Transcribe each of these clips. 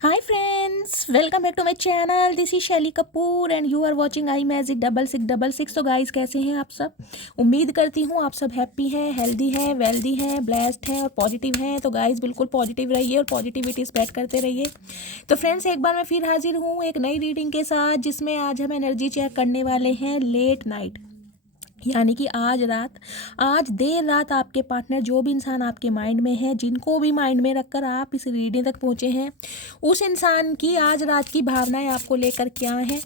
Hi friends, welcome back to my channel. This is शैली Kapoor and you are watching I magic 6666। तो guys कैसे हैं आप सब। उम्मीद करती हूँ आप सब हैप्पी हैं, हेल्दी हैं, वेल्दी हैं, ब्लेस्ड हैं और पॉजिटिव हैं। तो गाइस बिल्कुल पॉजिटिव रहिए और पॉजिटिविटी स्प्रेड करते रहिए। तो फ्रेंड्स एक बार मैं फिर हाजिर हूँ एक नई रीडिंग के साथ, जिसमें आज हम एनर्जी चेक करने वाले हैं लेट नाइट, यानी कि आज देर रात आपके पार्टनर, जो भी इंसान आपके माइंड में है, जिनको भी माइंड में रखकर आप इस रीडिंग तक पहुंचे हैं, उस इंसान की आज रात की भावनाएं आपको लेकर क्या हैं,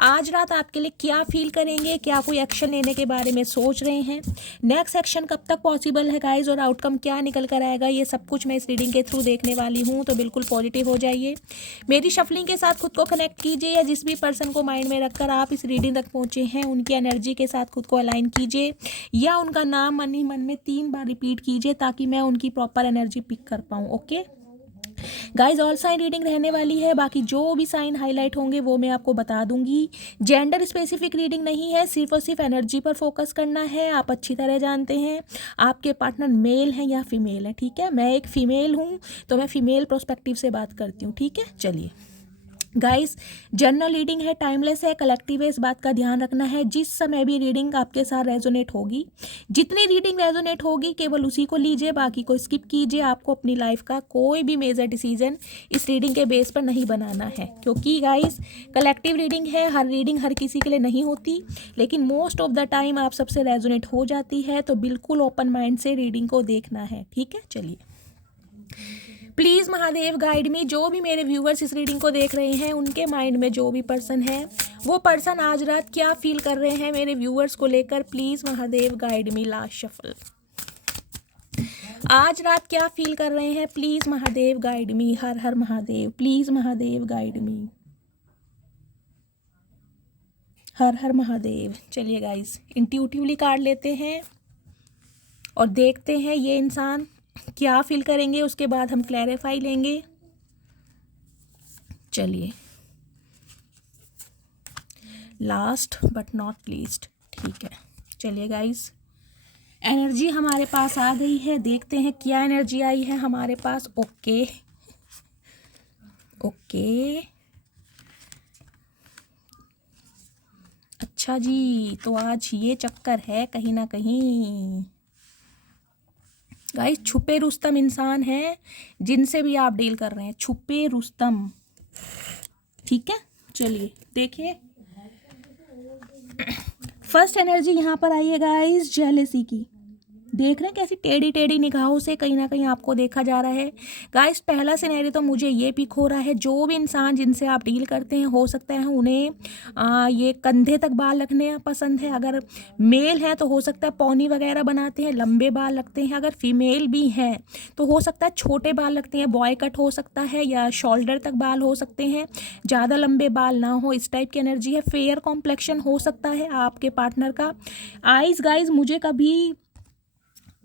आज रात आपके लिए क्या फील करेंगे, क्या कोई एक्शन लेने के बारे में सोच रहे हैं, नेक्स्ट एक्शन कब तक पॉसिबल है गाइज, और आउटकम क्या निकल कर आएगा, ये सब कुछ मैं इस रीडिंग के थ्रू देखने वाली हूँ। तो बिल्कुल पॉजिटिव हो जाइए, मेरी शफलिंग के साथ खुद को कनेक्ट कीजिए, या जिस भी पर्सन को माइंड में रखकर आप इस रीडिंग तक पहुँचे हैं उनकी एनर्जी के साथ खुद को अलाइन कीजिए, या उनका नाम मन ही मन में 3 बार रिपीट कीजिए ताकि मैं उनकी प्रॉपर एनर्जी पिक कर पाऊँ। Okay guys, all sign reading रहने वाली है, बाकी जो भी साइन हाईलाइट होंगे वो मैं आपको बता दूंगी। जेंडर स्पेसिफिक रीडिंग नहीं है, सिर्फ और सिर्फ एनर्जी पर फोकस करना है। आप अच्छी तरह जानते हैं आपके पार्टनर मेल हैं या फीमेल है, ठीक है। मैं एक फीमेल हूँ तो मैं फीमेल प्रोस्पेक्टिव से बात करती हूँ, ठीक है। चलिए गाइस, जनरल रीडिंग है, टाइमलेस है, कलेक्टिव है, इस बात का ध्यान रखना है। जिस समय भी रीडिंग आपके साथ रेजोनेट होगी, जितनी रीडिंग रेजोनेट होगी केवल उसी को लीजिए, बाकी को स्किप कीजिए। आपको अपनी लाइफ का कोई भी मेजर डिसीजन इस रीडिंग के बेस पर नहीं बनाना है, क्योंकि गाइस कलेक्टिव रीडिंग है, हर रीडिंग हर किसी के लिए नहीं होती, लेकिन मोस्ट ऑफ द टाइम आप सबसे रेजोनेट हो जाती है। तो बिल्कुल ओपन माइंड से रीडिंग को देखना है, ठीक है। चलिए, प्लीज़ महादेव गाइड मी, जो भी मेरे व्यूवर्स इस रीडिंग को देख रहे हैं उनके माइंड में जो भी पर्सन है, वो पर्सन आज रात क्या फील कर रहे हैं मेरे व्यूवर्स को लेकर। Please Mahadev guide me. Last shuffle, आज रात क्या फील कर रहे हैं, प्लीज़ महादेव गाइड मी। हर हर Mahadev, please Mahadev guide me. हर हर महादेव। चलिए गाइस, इंट्यूटिवली कार्ड लेते हैं और देखते हैं ये इंसान क्या फील करेंगे, उसके बाद हम क्लैरिफाई लेंगे। चलिए, लास्ट बट नॉट लीस्ट, ठीक है। चलिए गाइस, एनर्जी हमारे पास आ गई है, देखते हैं क्या एनर्जी आई है हमारे पास। ओके ओके, अच्छा जी, तो आज ये चक्कर है कहीं ना कहीं गाइस, छुपे रुस्तम इंसान है जिनसे भी आप डील कर रहे हैं, छुपे रुस्तम, ठीक है। चलिए देखिए, फर्स्ट एनर्जी यहाँ पर आई है गाइस जेलेसी की। देख रहे हैं कैसी टेढ़ी टेढ़ी निगाहों से कहीं ना कहीं आपको देखा जा रहा है। गाइस, पहला सिनेरियो तो मुझे ये पिक हो रहा है, जो भी इंसान जिनसे आप डील करते हैं, हो सकता है उन्हें ये कंधे तक बाल रखने पसंद है। अगर मेल है तो हो सकता है पौनी वगैरह बनाते हैं, लंबे बाल रखते हैं। अगर फीमेल भी हैं तो हो सकता है छोटे बाल रखते हैं, बॉय कट हो सकता है, या शोल्डर तक बाल हो सकते हैं, ज़्यादा लंबे बाल ना हो, इस टाइप की एनर्जी है। फेयर कॉम्प्लेक्शन हो सकता है आपके पार्टनर का। आइज़ गाइज मुझे कभी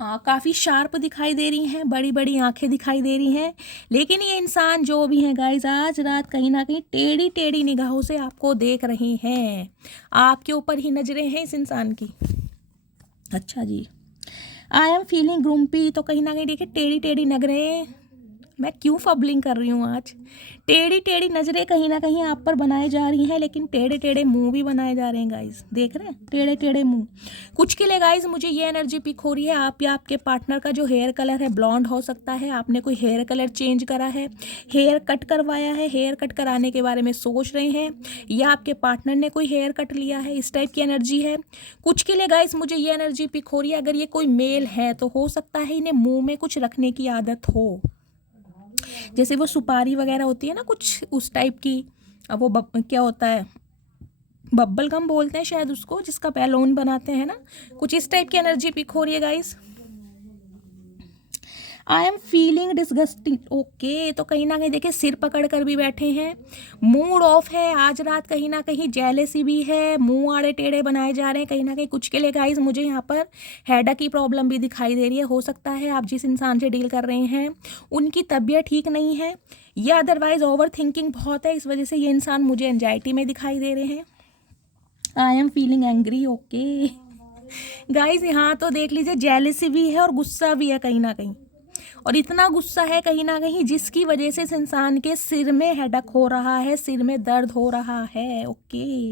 काफ़ी शार्प दिखाई दे रही हैं, बड़ी बड़ी आंखें दिखाई दे रही हैं, लेकिन ये इंसान जो भी हैं गाइज, आज रात कहीं ना कहीं टेढ़ी टेढ़ी निगाहों से आपको देख रहे हैं। आपके ऊपर ही नजरें हैं इस इंसान की। अच्छा जी, आई एम फीलिंग ग्रुम्पी, तो कहीं ना कहीं देखिए टेढ़ी टेढ़ी नजरें, मैं क्यों फबलिंग कर रही हूँ आज, टेढ़ी टेढ़ी नज़रें कहीं ना कहीं आप पर बनाई जा रही हैं, लेकिन टेढ़े टेढ़े मुंह भी बनाए जा रहे हैं गाइस। देख रहे हैं टेढ़े टेढ़े मुंह। कुछ के लिए गाइस मुझे ये एनर्जी पिक हो रही है, आप या आपके पार्टनर का जो हेयर कलर है ब्लॉन्ड हो सकता है, आपने कोई हेयर कलर चेंज करा है, हेयर कट करवाया है, हेयर कट कराने के बारे में सोच रहे हैं, या आपके पार्टनर ने कोई हेयर कट लिया है, इस टाइप की एनर्जी है। कुछ के लिए गाइस मुझे ये एनर्जी पिक हो रही है, अगर ये कोई मेल है तो हो सकता है इन्हें मुंह में कुछ रखने की आदत हो, जैसे वो सुपारी वगैरह होती है ना, कुछ उस टाइप की। अब वो क्या होता है, बब्बल गम बोलते हैं शायद उसको, जिसका बैलून बनाते हैं ना, कुछ इस टाइप की एनर्जी पिक हो रही है guys. I am feeling disgusting. Okay, तो कहीं ना कहीं देखिए सिर पकड़ कर भी बैठे हैं, मूड ऑफ है आज रात, कहीं ना कहीं जेलेसी भी है, मुंह आड़े टेढ़े बनाए जा रहे हैं कहीं ना कहीं। कुछ के लिए गाइस मुझे यहाँ पर हेडा की प्रॉब्लम भी दिखाई दे रही है, हो सकता है आप जिस इंसान से डील कर रहे हैं उनकी तबीयत ठीक नहीं है, या अदरवाइज ओवर थिंकिंग बहुत है, इस वजह से ये इंसान मुझे एंजाइटी में दिखाई दे रहे हैं। I am feeling angry. Okay guys, यहाँ तो देख लीजिए जेलेसी भी है और गुस्सा भी है कहीं ना कहीं, और इतना गुस्सा है कहीं ना कहीं जिसकी वजह से इस इंसान के सिर में हेडक हो रहा है, सिर में दर्द हो रहा है। Okay,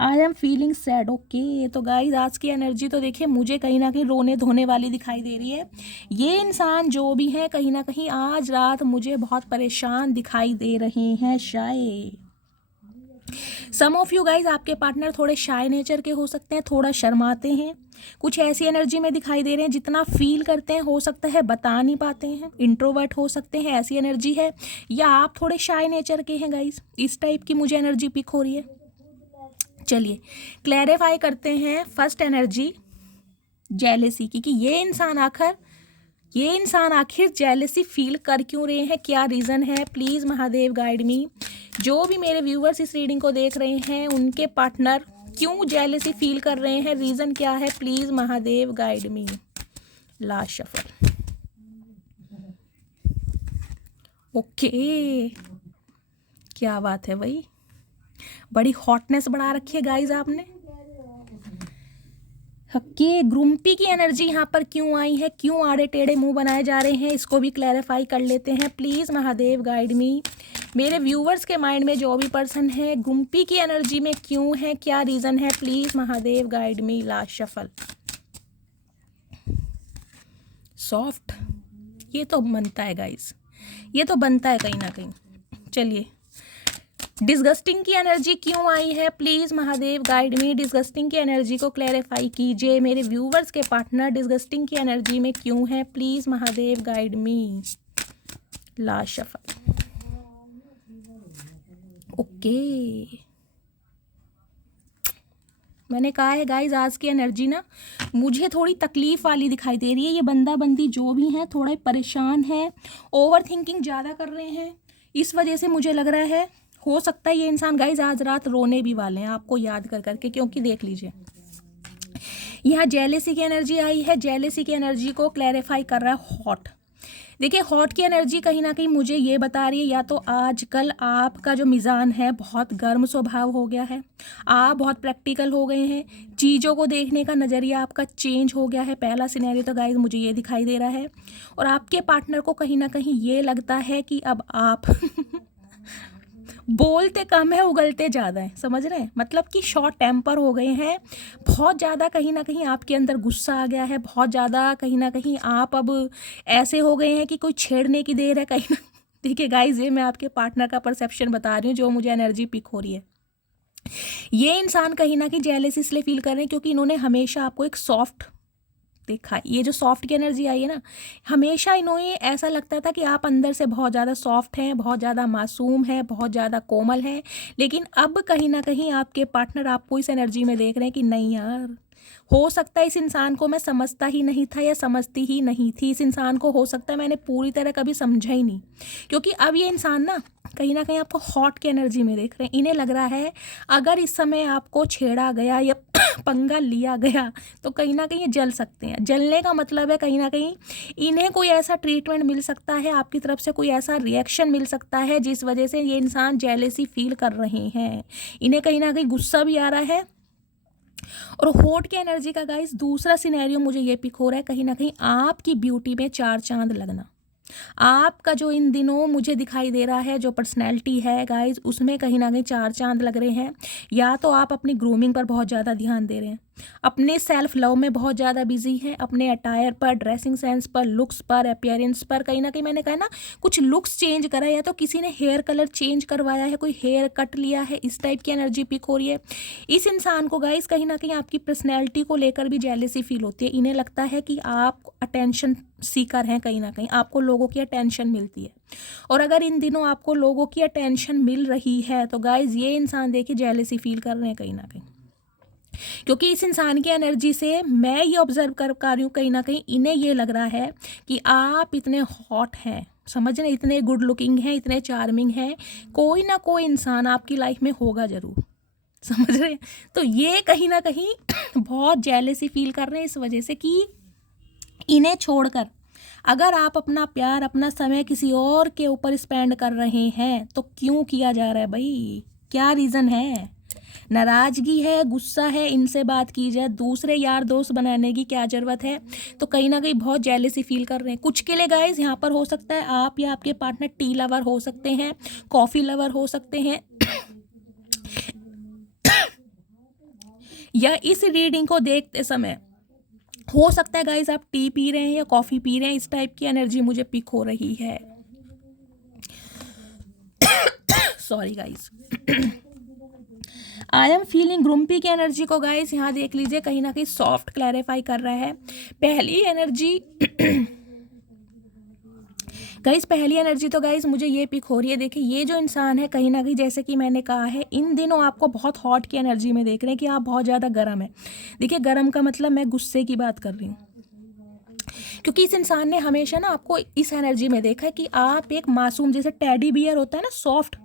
I am feeling sad. Okay, तो गाइस आज की एनर्जी तो देखिए मुझे कहीं ना कहीं रोने धोने वाली दिखाई दे रही है। ये इंसान जो भी है कहीं ना कहीं आज रात मुझे बहुत परेशान दिखाई दे रहे हैं शायद। सम ऑफ यू गाइज, आपके पार्टनर थोड़े शाय नेचर के हो सकते हैं, थोड़ा शर्माते हैं, कुछ ऐसी एनर्जी में दिखाई दे रहे हैं जितना फील करते हैं हो सकता है बता नहीं पाते हैं, इंट्रोवर्ट हो सकते हैं, ऐसी एनर्जी है। या आप थोड़े शाय नेचर के हैं गाइज, इस टाइप की मुझे एनर्जी पिक हो रही है। चलिए क्लैरिफाई करते हैं फर्स्ट एनर्जी, जेलेसी की, कि ये इंसान आखिर जेलेसी फील कर क्यों रहे हैं, क्या रीज़न है। प्लीज़ महादेव गाइड मी। जो भी मेरे व्यूवर्स इस रीडिंग को देख रहे हैं उनके पार्टनर क्यों जेलेसी फील कर रहे हैं, रीज़न क्या है, please Mahadev guide me. Last shuffle. Okay, क्या बात है भाई, बड़ी हॉटनेस बढ़ा रखी है गाइज आपने। ओके, ग्रुम्पी की एनर्जी यहाँ पर क्यों आई है, क्यों आड़े टेढ़े मुंह बनाए जा रहे हैं, इसको भी क्लैरिफाई कर लेते हैं। प्लीज़ महादेव गाइड मी। मेरे व्यूवर्स के माइंड में जो भी पर्सन है गुम्पी की एनर्जी में क्यों है, क्या रीज़न है, please Mahadev guide me. Last shuffle. Soft, ये तो बनता है गाइस, ये तो बनता है कहीं ना कहीं। चलिए, डिस्गस्टिंग की एनर्जी क्यों आई है, please Mahadev guide me. Disgusting की एनर्जी को क्लैरिफाई कीजिए। मेरे व्यूवर्स के पार्टनर डिस्गस्टिंग की एनर्जी में क्यों है, please Mahadev guide me. Last shuffle. Okay, मैंने कहा है गाइज आज की एनर्जी ना मुझे थोड़ी तकलीफ वाली दिखाई दे रही है। ये बंदा बंदी जो भी है थोड़े परेशान है, ओवर थिंकिंग ज़्यादा कर रहे हैं, इस वजह से मुझे लग रहा है हो सकता है ये इंसान गाइज आज रात रोने भी वाले हैं आपको याद कर करके। क्योंकि देख लीजिए यहाँ जेलेसी की एनर्जी आई है, जेलेसी की एनर्जी को क्लैरिफाई कर रहा है हॉट। देखिए हॉट की एनर्जी कहीं ना कहीं मुझे ये बता रही है या तो आजकल आपका जो मिज़ान है बहुत गर्म स्वभाव हो गया है, आप बहुत प्रैक्टिकल हो गए हैं, चीज़ों को देखने का नज़रिया आपका चेंज हो गया है। पहला सिनेरियो तो गाइस मुझे ये दिखाई दे रहा है। और आपके पार्टनर को कहीं ना कहीं ये लगता है कि अब आप बोलते कम है उगलते ज़्यादा है, समझ रहे हैं, मतलब कि शॉर्ट टेम्पर हो गए हैं, बहुत ज़्यादा कहीं ना कहीं आपके अंदर गुस्सा आ गया है, बहुत ज़्यादा कहीं ना कहीं आप अब ऐसे हो गए हैं कि कोई छेड़ने की देर है कहीं ना। देखिए गाइस, ये मैं आपके पार्टनर का परसेप्शन बता रही हूँ जो मुझे एनर्जी पिक हो रही है। ये इंसान कहीं ना कहीं जेलसी इसलिए फील कर रहे हैं क्योंकि इन्होंने हमेशा आपको एक सॉफ्ट देखा है। ये जो सॉफ्ट की एनर्जी आई है ना, हमेशा इन्होंने ऐसा लगता था कि आप अंदर से बहुत ज़्यादा सॉफ्ट हैं, बहुत ज़्यादा मासूम हैं, बहुत ज़्यादा कोमल हैं। लेकिन अब कहीं ना कहीं आपके पार्टनर आपको इस एनर्जी में देख रहे हैं कि नहीं यार, हो सकता है इस इंसान को मैं समझता ही नहीं था या समझती ही नहीं थी, इस इंसान को हो सकता है मैंने पूरी तरह कभी समझा ही नहीं। क्योंकि अब ये इंसान ना कहीं आपको हॉट की एनर्जी में देख रहे हैं। इन्हें लग रहा है अगर इस समय आपको छेड़ा गया या पंगा लिया गया तो कहीं ना कहीं ये जल सकते हैं। जलने का मतलब है कहीं ना कहीं इन्हें कोई ऐसा ट्रीटमेंट मिल सकता है, आपकी तरफ से कोई ऐसा रिएक्शन मिल सकता है जिस वजह से ये इंसान जेलेसी फील कर रहे हैं। इन्हें कहीं ना कहीं गुस्सा भी आ रहा है। और होठ की एनर्जी का गाइस दूसरा सिनेरियो मुझे ये पिक हो रहा है, कहीं ना कहीं आपकी ब्यूटी में चार चांद लगना। आपका जो इन दिनों मुझे दिखाई दे रहा है जो पर्सनैलिटी है गाइज, उसमें कहीं ना कहीं चार चांद लग रहे हैं। या तो आप अपनी ग्रूमिंग पर बहुत ज़्यादा ध्यान दे रहे हैं, अपने सेल्फ लव में बहुत ज़्यादा बिजी हैं, अपने अटायर पर, ड्रेसिंग सेंस पर, लुक्स पर, अपीयरेंस पर। कहीं ना कहीं मैंने कहा ना कुछ लुक्स चेंज करा है, या तो किसी ने हेयर कलर चेंज करवाया है, कोई हेयर कट लिया है, इस टाइप की एनर्जी पिक हो रही है। इस इंसान को गाइज कहीं ना कहीं आपकी पर्सनैलिटी को लेकर भी जेलेसी फील होती है। इन्हें लगता है कि आप अटेंशन सीकर हैं, कहीं ना कहीं आपको लोगों की अटेंशन मिलती है। और अगर इन दिनों आपको लोगों की अटेंशन मिल रही है तो गाइज ये इंसान देखिए जेलेसी फील कर रहे हैं कहीं ना कहीं। क्योंकि इस इंसान की एनर्जी से मैं ये ऑब्जर्व कर पा रही हूँ, कहीं ना कहीं इन्हें ये लग रहा है कि आप इतने हॉट हैं, समझ रहे, इतने गुड लुकिंग हैं, इतने चार्मिंग हैं, कोई ना कोई इंसान आपकी लाइफ में होगा ज़रूर, समझ रहे। तो ये कहीं ना कहीं बहुत जेलेसी फील कर रहे हैं इस वजह से कि इन्हें छोड़कर अगर आप अपना प्यार, अपना समय किसी और के ऊपर स्पेंड कर रहे हैं तो क्यों किया जा रहा है भाई, क्या रीज़न है। नाराज़गी है, गुस्सा है, इनसे बात की जाए। दूसरे यार दोस्त बनाने की क्या ज़रूरत है। तो कहीं ना कहीं बहुत जेलसी फील कर रहे हैं। कुछ के लिए गाइज यहाँ पर हो सकता है आप या आपके पार्टनर टी लवर हो सकते हैं, कॉफ़ी लवर हो सकते हैं या इस रीडिंग को देखते समय हो सकता है गाइज आप टी पी रहे हैं या कॉफ़ी पी रहे हैं। इस टाइप की एनर्जी मुझे पिक हो रही है। Sorry guys. I am feeling grumpy की एनर्जी को गाइज यहाँ देख लीजिए, कहीं ना कहीं सॉफ्ट क्लैरिफाई कर रहा है। पहली एनर्जी गाइज, पहली एनर्जी तो गाइज मुझे ये पिक हो रही है। देखिए ये जो इंसान है कहीं ना कहीं, जैसे कि मैंने कहा है, इन दिनों आपको बहुत हॉट की एनर्जी में देख रहे हैं कि आप बहुत ज़्यादा गर्म है। देखिए गर्म का मतलब मैं गुस्से की बात कर रही हूँ, क्योंकि इस इंसान ने हमेशा ना आपको इस एनर्जी में देखा है कि आप एक मासूम, जैसे टेडी बियर होता है ना, सॉफ्ट,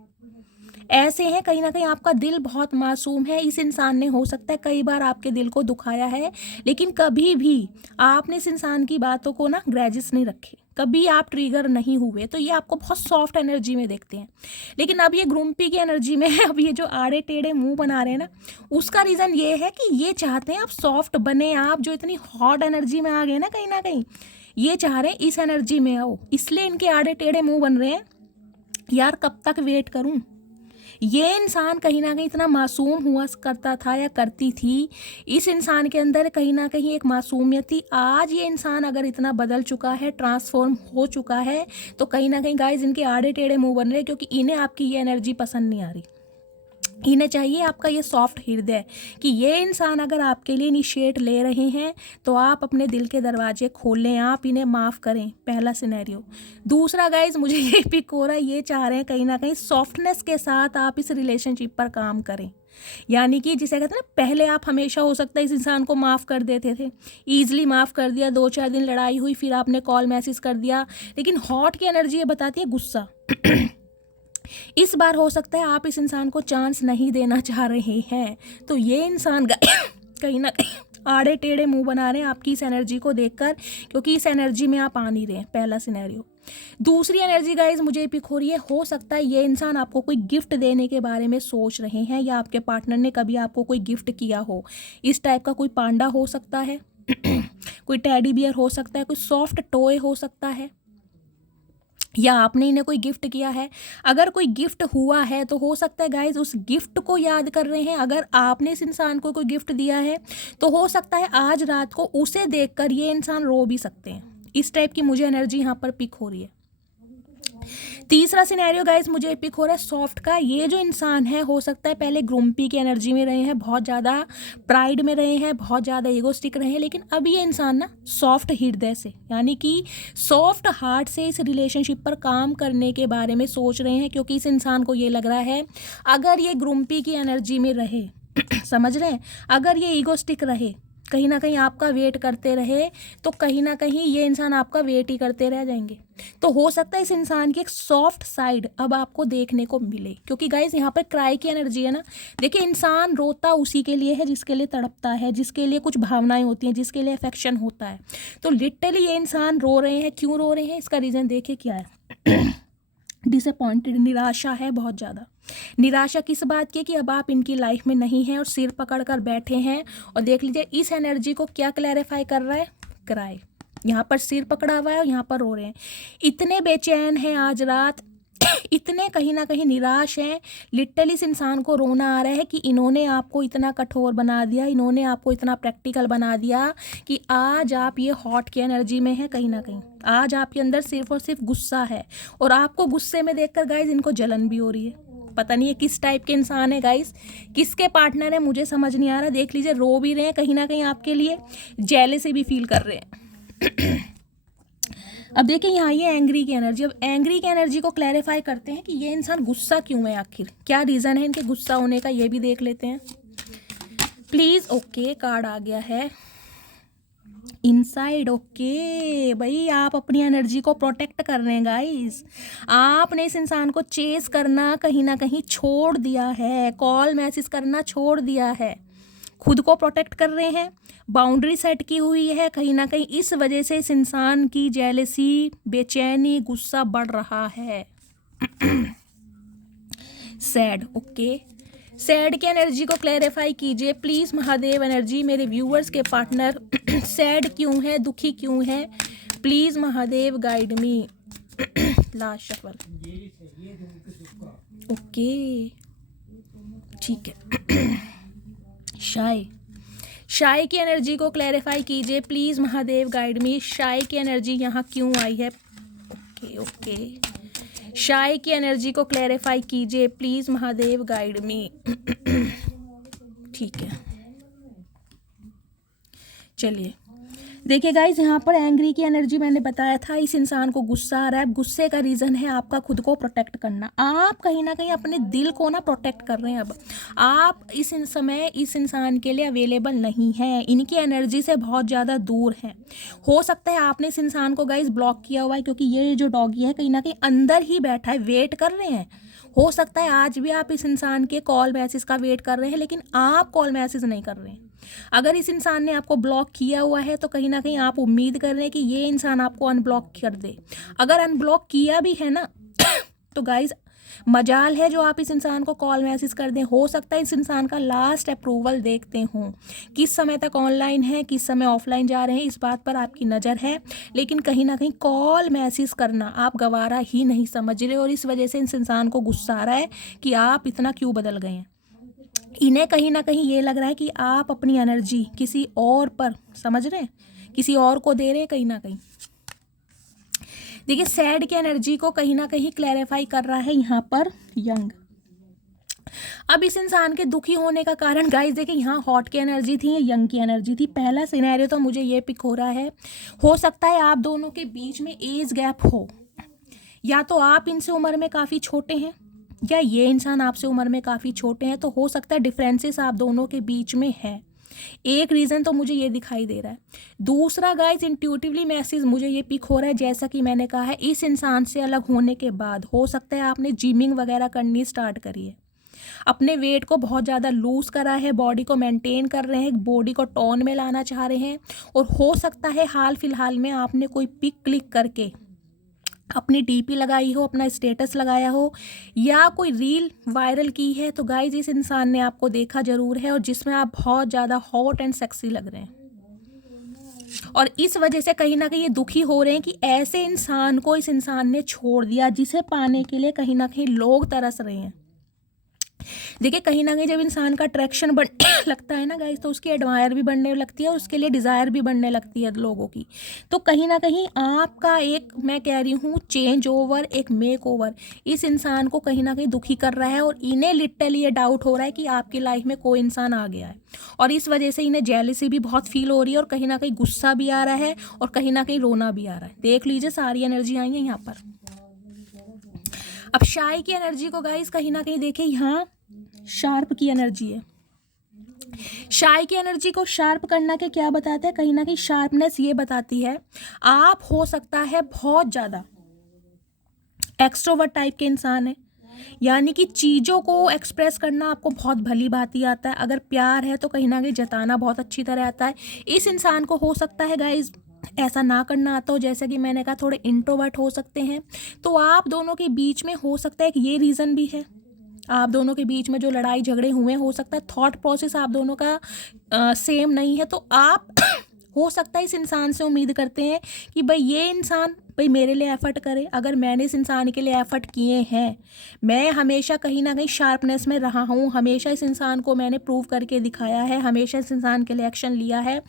ऐसे हैं। कहीं ना कहीं आपका दिल बहुत मासूम है। इस इंसान ने हो सकता है कई बार आपके दिल को दुखाया है, लेकिन कभी भी आपने इस इंसान की बातों को ना ग्रैजेस नहीं रखे, कभी आप ट्रिगर नहीं हुए। तो ये आपको बहुत सॉफ्ट एनर्जी में देखते हैं। लेकिन अब ये ग्रुम्पी की एनर्जी में है। अब ये जो आड़े टेढ़े मुंह बना रहे हैं ना, उसका रीज़न ये है कि ये चाहते हैं आप सॉफ्ट बने। आप जो इतनी हॉट एनर्जी में आ गए ना कहीं ये चाह रहे हैं इस एनर्जी में आओ, इसलिए इनके आड़े टेढ़े मुंह बन रहे हैं। यार कब तक वेट करूं। ये इंसान कहीं ना कहीं इतना मासूम हुआ करता था या करती थी। इस इंसान के अंदर कहीं ना कहीं एक मासूमियत थी। आज ये इंसान अगर इतना बदल चुका है, ट्रांसफॉर्म हो चुका है, तो कहीं ना कहीं गाइज इनके आड़े टेढ़े मुंह बन रहे हैं, क्योंकि इन्हें आपकी ये एनर्जी पसंद नहीं आ रही। इन्हें चाहिए आपका ये सॉफ्ट हृदय, कि ये इंसान अगर आपके लिए इनिशिएट ले रहे हैं तो आप अपने दिल के दरवाजे खोल लें, आप इन्हें माफ़ करें। पहला सिनेरियो। दूसरा गाइज मुझे ये पिक हो रहा है, ये चाह रहे हैं कहीं ना कहीं सॉफ्टनेस के साथ आप इस रिलेशनशिप पर काम करें। यानी कि जिसे कहते हैं ना, पहले आप हमेशा हो सकता है इस इंसान को माफ़ कर देते थे, ईजिली माफ़ कर दिया, 2-4 दिन लड़ाई हुई, फिर आपने कॉल मैसेज कर दिया। लेकिन हॉट की एनर्जी ये बताती है गुस्सा। इस बार हो सकता है आप इस इंसान को चांस नहीं देना चाह रहे हैं। तो ये इंसान कहीं ना कहीं आड़े टेढ़े मुंह बना रहे हैं आपकी इस एनर्जी को देखकर, क्योंकि इस एनर्जी में आप आ नहीं रहे हैं। पहला सिनेरियो। दूसरी एनर्जी गाइज मुझे पिक हो रही है, हो सकता है ये इंसान आपको कोई गिफ्ट देने के बारे में सोच रहे हैं, या आपके पार्टनर ने कभी आपको कोई गिफ्ट किया हो। इस टाइप का कोई पांडा हो सकता है कोई टेडी बियर हो सकता है, कोई सॉफ्ट टॉय हो सकता है, या आपने इन्हें कोई गिफ्ट किया है। अगर कोई गिफ्ट हुआ है तो हो सकता है गाइज उस गिफ्ट को याद कर रहे हैं। अगर आपने इस इंसान को कोई गिफ्ट दिया है तो हो सकता है आज रात को उसे देखकर ये इंसान रो भी सकते हैं। इस टाइप की मुझे एनर्जी यहाँ पर पिक हो रही है। तीसरा सिनेरियो गाइज मुझे पिक हो रहा है सॉफ्ट का। ये जो इंसान है हो सकता है पहले ग्रुम्पी की एनर्जी में रहे हैं, बहुत ज़्यादा प्राइड में रहे हैं, बहुत ज़्यादा ईगोस्टिक रहे हैं, लेकिन अब ये इंसान ना सॉफ्ट हृदय से, यानी कि सॉफ्ट हार्ट से इस रिलेशनशिप पर काम करने के बारे में सोच रहे हैं। क्योंकि इस इंसान को ये लग रहा है अगर ये ग्रुम्पी की एनर्जी में रहे समझ रहे हैं, अगर ये ईगोस्टिक रहे, कहीं ना कहीं आपका वेट करते रहे, तो कहीं ना कहीं ये इंसान आपका वेट ही करते रह जाएंगे। तो हो सकता है इस इंसान की एक सॉफ्ट साइड अब आपको देखने को मिले। क्योंकि गाइज यहाँ पर क्राई की एनर्जी है ना। देखिए इंसान रोता उसी के लिए है जिसके लिए तड़पता है, जिसके लिए कुछ भावनाएं होती हैं, जिसके लिए अफेक्शन होता है। तो लिटरली ये इंसान रो रहे हैं। क्यों रो रहे हैं, इसका रीज़न देखिए क्या है डिसअपॉइंटेड, निराशा है, बहुत ज़्यादा निराशा। किस बात की, कि अब आप इनकी लाइफ में नहीं हैं और सिर पकड़ कर बैठे हैं। और देख लीजिए इस एनर्जी को क्या क्लैरिफाई कर रहा है, क्राई। यहाँ पर सिर पकड़ा हुआ है और यहाँ पर रो रहे हैं। इतने बेचैन हैं आज रात इतने कहीं ना कहीं निराश हैं। लिटरली इस इंसान को रोना आ रहा है कि इन्होंने आपको इतना कठोर बना दिया, इन्होंने आपको इतना प्रैक्टिकल बना दिया कि आज आप ये हॉट की एनर्जी में हैं। कहीं ना कहीं आज आपके अंदर सिर्फ और सिर्फ गुस्सा है, और आपको गुस्से में देखकर गाइज इनको जलन भी हो रही है। पता नहीं है किस टाइप के इंसान है गाइस, किसके पार्टनर है, मुझे समझ नहीं आ रहा। देख लीजिए रो भी रहे हैं, कहीं ना कहीं आपके लिए जेलसी भी फील कर रहे हैं अब देखिए यहाँ ये एंग्री की एनर्जी। अब एंग्री की एनर्जी को क्लैरिफाई करते हैं कि ये इंसान गुस्सा क्यों है, आखिर क्या रीज़न है इनके गुस्सा होने का, ये भी देख लेते हैं प्लीज़। ओके कार्ड आ गया है इनसाइड। ओके भाई, आप अपनी एनर्जी को प्रोटेक्ट कर रहे हैं गाइस। आपने इस इंसान को चेस करना कहीं ना कहीं छोड़ दिया है, कॉल मैसेज करना छोड़ दिया है, खुद को प्रोटेक्ट कर रहे हैं, बाउंड्री सेट की हुई है। कहीं ना कहीं इस वजह से इस इंसान की जेलसी, बेचैनी, गुस्सा बढ़ रहा है सैड। ओके सैड की एनर्जी को क्लैरिफाई कीजिए प्लीज महादेव एनर्जी। मेरे व्यूअर्स के पार्टनर सैड क्यों है, दुखी क्यों है, please Mahadev guide me. Last shuffle. Okay ठीक है। शाय की एनर्जी को क्लैरिफाई कीजिए प्लीज महादेव गाइड मी। शाय की एनर्जी यहाँ क्यों आई है? ओके शाय की एनर्जी को क्लैरिफाई कीजिए प्लीज महादेव गाइड मी। ठीक है चलिए देखिए गाइज, यहाँ पर एंग्री की एनर्जी मैंने बताया था, इस इंसान को गुस्सा आ रहा है। गुस्से का रीज़न है आपका खुद को प्रोटेक्ट करना। आप कहीं ना कहीं अपने दिल को ना प्रोटेक्ट कर रहे हैं। अब आप इस समय इस इंसान के लिए अवेलेबल नहीं हैं, इनकी एनर्जी से बहुत ज़्यादा दूर हैं। हो सकता है आपने इस इंसान को गाइज ब्लॉक किया हुआ है, क्योंकि ये जो डॉगी है कहीं ना कहीं अंदर ही बैठा है, वेट कर रहे हैं। हो सकता है आज भी आप इस इंसान के कॉल मैसेज का वेट कर रहे हैं, लेकिन आप कॉल मैसेज नहीं कर रहे हैं। अगर इस इंसान ने आपको ब्लॉक किया हुआ है तो कहीं ना कहीं आप उम्मीद कर रहे हैं कि ये इंसान आपको अनब्लॉक कर दे। अगर अनब्लॉक किया भी है ना तो गाइज मजाल है जो आप इस इंसान को कॉल मैसेज कर दें। हो सकता है इस इंसान का लास्ट अप्रूवल देखते हों, किस समय तक ऑनलाइन है, किस समय ऑफलाइन जा रहे हैं, इस बात पर आपकी नज़र है। लेकिन कहीं ना कहीं कॉल मैसेज करना आप गवारा ही नहीं समझ रहे, और इस वजह से इस इंसान को गुस्सा आ रहा है कि आप इतना क्यों बदल गए हैं। इन्हें कहीं ना कहीं ये लग रहा है कि आप अपनी एनर्जी किसी और पर, समझ रहे हैं, किसी और को दे रहे हैं कहीं ना कहीं। देखिए सैड की एनर्जी को कहीं ना कहीं क्लैरिफाई कर रहा है यहाँ पर यंग। अब इस इंसान के दुखी होने का कारण गाइस देखिए, यहाँ हॉट की एनर्जी थी, यंग की एनर्जी थी। पहला सिनेरियो तो मुझे ये पिक हो रहा है, हो सकता है आप दोनों के बीच में एज गैप हो, या तो आप इनसे उम्र में काफ़ी छोटे हैं या ये इंसान आपसे उम्र में काफ़ी छोटे हैं। तो हो सकता है डिफरेंसेस आप दोनों के बीच में है। एक रीज़न तो मुझे ये दिखाई दे रहा है। दूसरा गाइज इंट्यूटिवली मैसेज मुझे ये पिक हो रहा है, जैसा कि मैंने कहा है, इस इंसान से अलग होने के बाद हो सकता है आपने जिमिंग वगैरह करनी स्टार्ट करी है, अपने वेट को बहुत ज़्यादा लूज़ करा है, बॉडी को मेंटेन कर रहे हैं, बॉडी को टोन में लाना चाह रहे हैं। और हो सकता है हाल फिलहाल में आपने कोई पिक क्लिक करके अपनी डीपी लगाई हो, अपना स्टेटस लगाया हो, या कोई रील वायरल की है। तो गाइज इस इंसान ने आपको देखा जरूर है, और जिसमें आप बहुत ज़्यादा हॉट एंड सेक्सी लग रहे हैं। और इस वजह से कहीं ना कहीं ये दुखी हो रहे हैं कि ऐसे इंसान को इस इंसान ने छोड़ दिया, जिसे पाने के लिए कहीं ना कहीं लोग तरस रहे हैं। देखिए कहीं ना कहीं जब इंसान का अट्रैक्शन बढ़ने लगता है ना गाइस, तो उसकी एडमायर भी बढ़ने लगती है और उसके लिए डिज़ायर भी बढ़ने लगती है लोगों की। तो कहीं ना कहीं आपका एक, मैं कह रही हूँ, चेंज ओवर, एक मेक ओवर इस इंसान को कहीं ना कहीं दुखी कर रहा है। और इन्हें लिटरली ये डाउट हो रहा है कि आपकी लाइफ में कोई इंसान आ गया है, और इस वजह से इन्हें जेलसी भी बहुत फील हो रही है, और कहीं ना कहीं गुस्सा भी आ रहा है, और कहीं ना कहीं रोना भी आ रहा है। देख लीजिए सारी एनर्जी आई है यहाँ पर। अब शाय की एनर्जी को गाइस कहीं ना कहीं देखिए, यहाँ शार्प की एनर्जी है। शाय की एनर्जी को शार्प करना के क्या बताते हैं? कहीं ना कहीं शार्पनेस ये बताती है आप हो सकता है बहुत ज़्यादा एक्सट्रोवर्ट टाइप के इंसान है, यानी कि चीज़ों को एक्सप्रेस करना आपको बहुत भली भांति आता है। अगर प्यार है तो कहीं ना कहीं जताना बहुत अच्छी तरह आता है। इस इंसान को हो सकता है गाइज ऐसा ना करना आता हो, जैसे कि मैंने कहा थोड़े इंट्रोवर्ट हो सकते हैं। तो आप दोनों के बीच में हो सकता है कि ये रीज़न भी है, आप दोनों के बीच में जो लड़ाई झगड़े हुए, हो सकता है थॉट प्रोसेस आप दोनों का सेम नहीं है। तो आप हो सकता है इस इंसान से उम्मीद करते हैं कि भाई ये इंसान भाई मेरे लिए एफर्ट करे। अगर मैंने इस इंसान के लिए एफर्ट किए हैं, मैं हमेशा कहीं ना कहीं शार्पनेस में रहा हूँ, हमेशा इस इंसान को मैंने प्रूव करके दिखाया है, हमेशा इस इंसान के लिए एक्शन लिया है,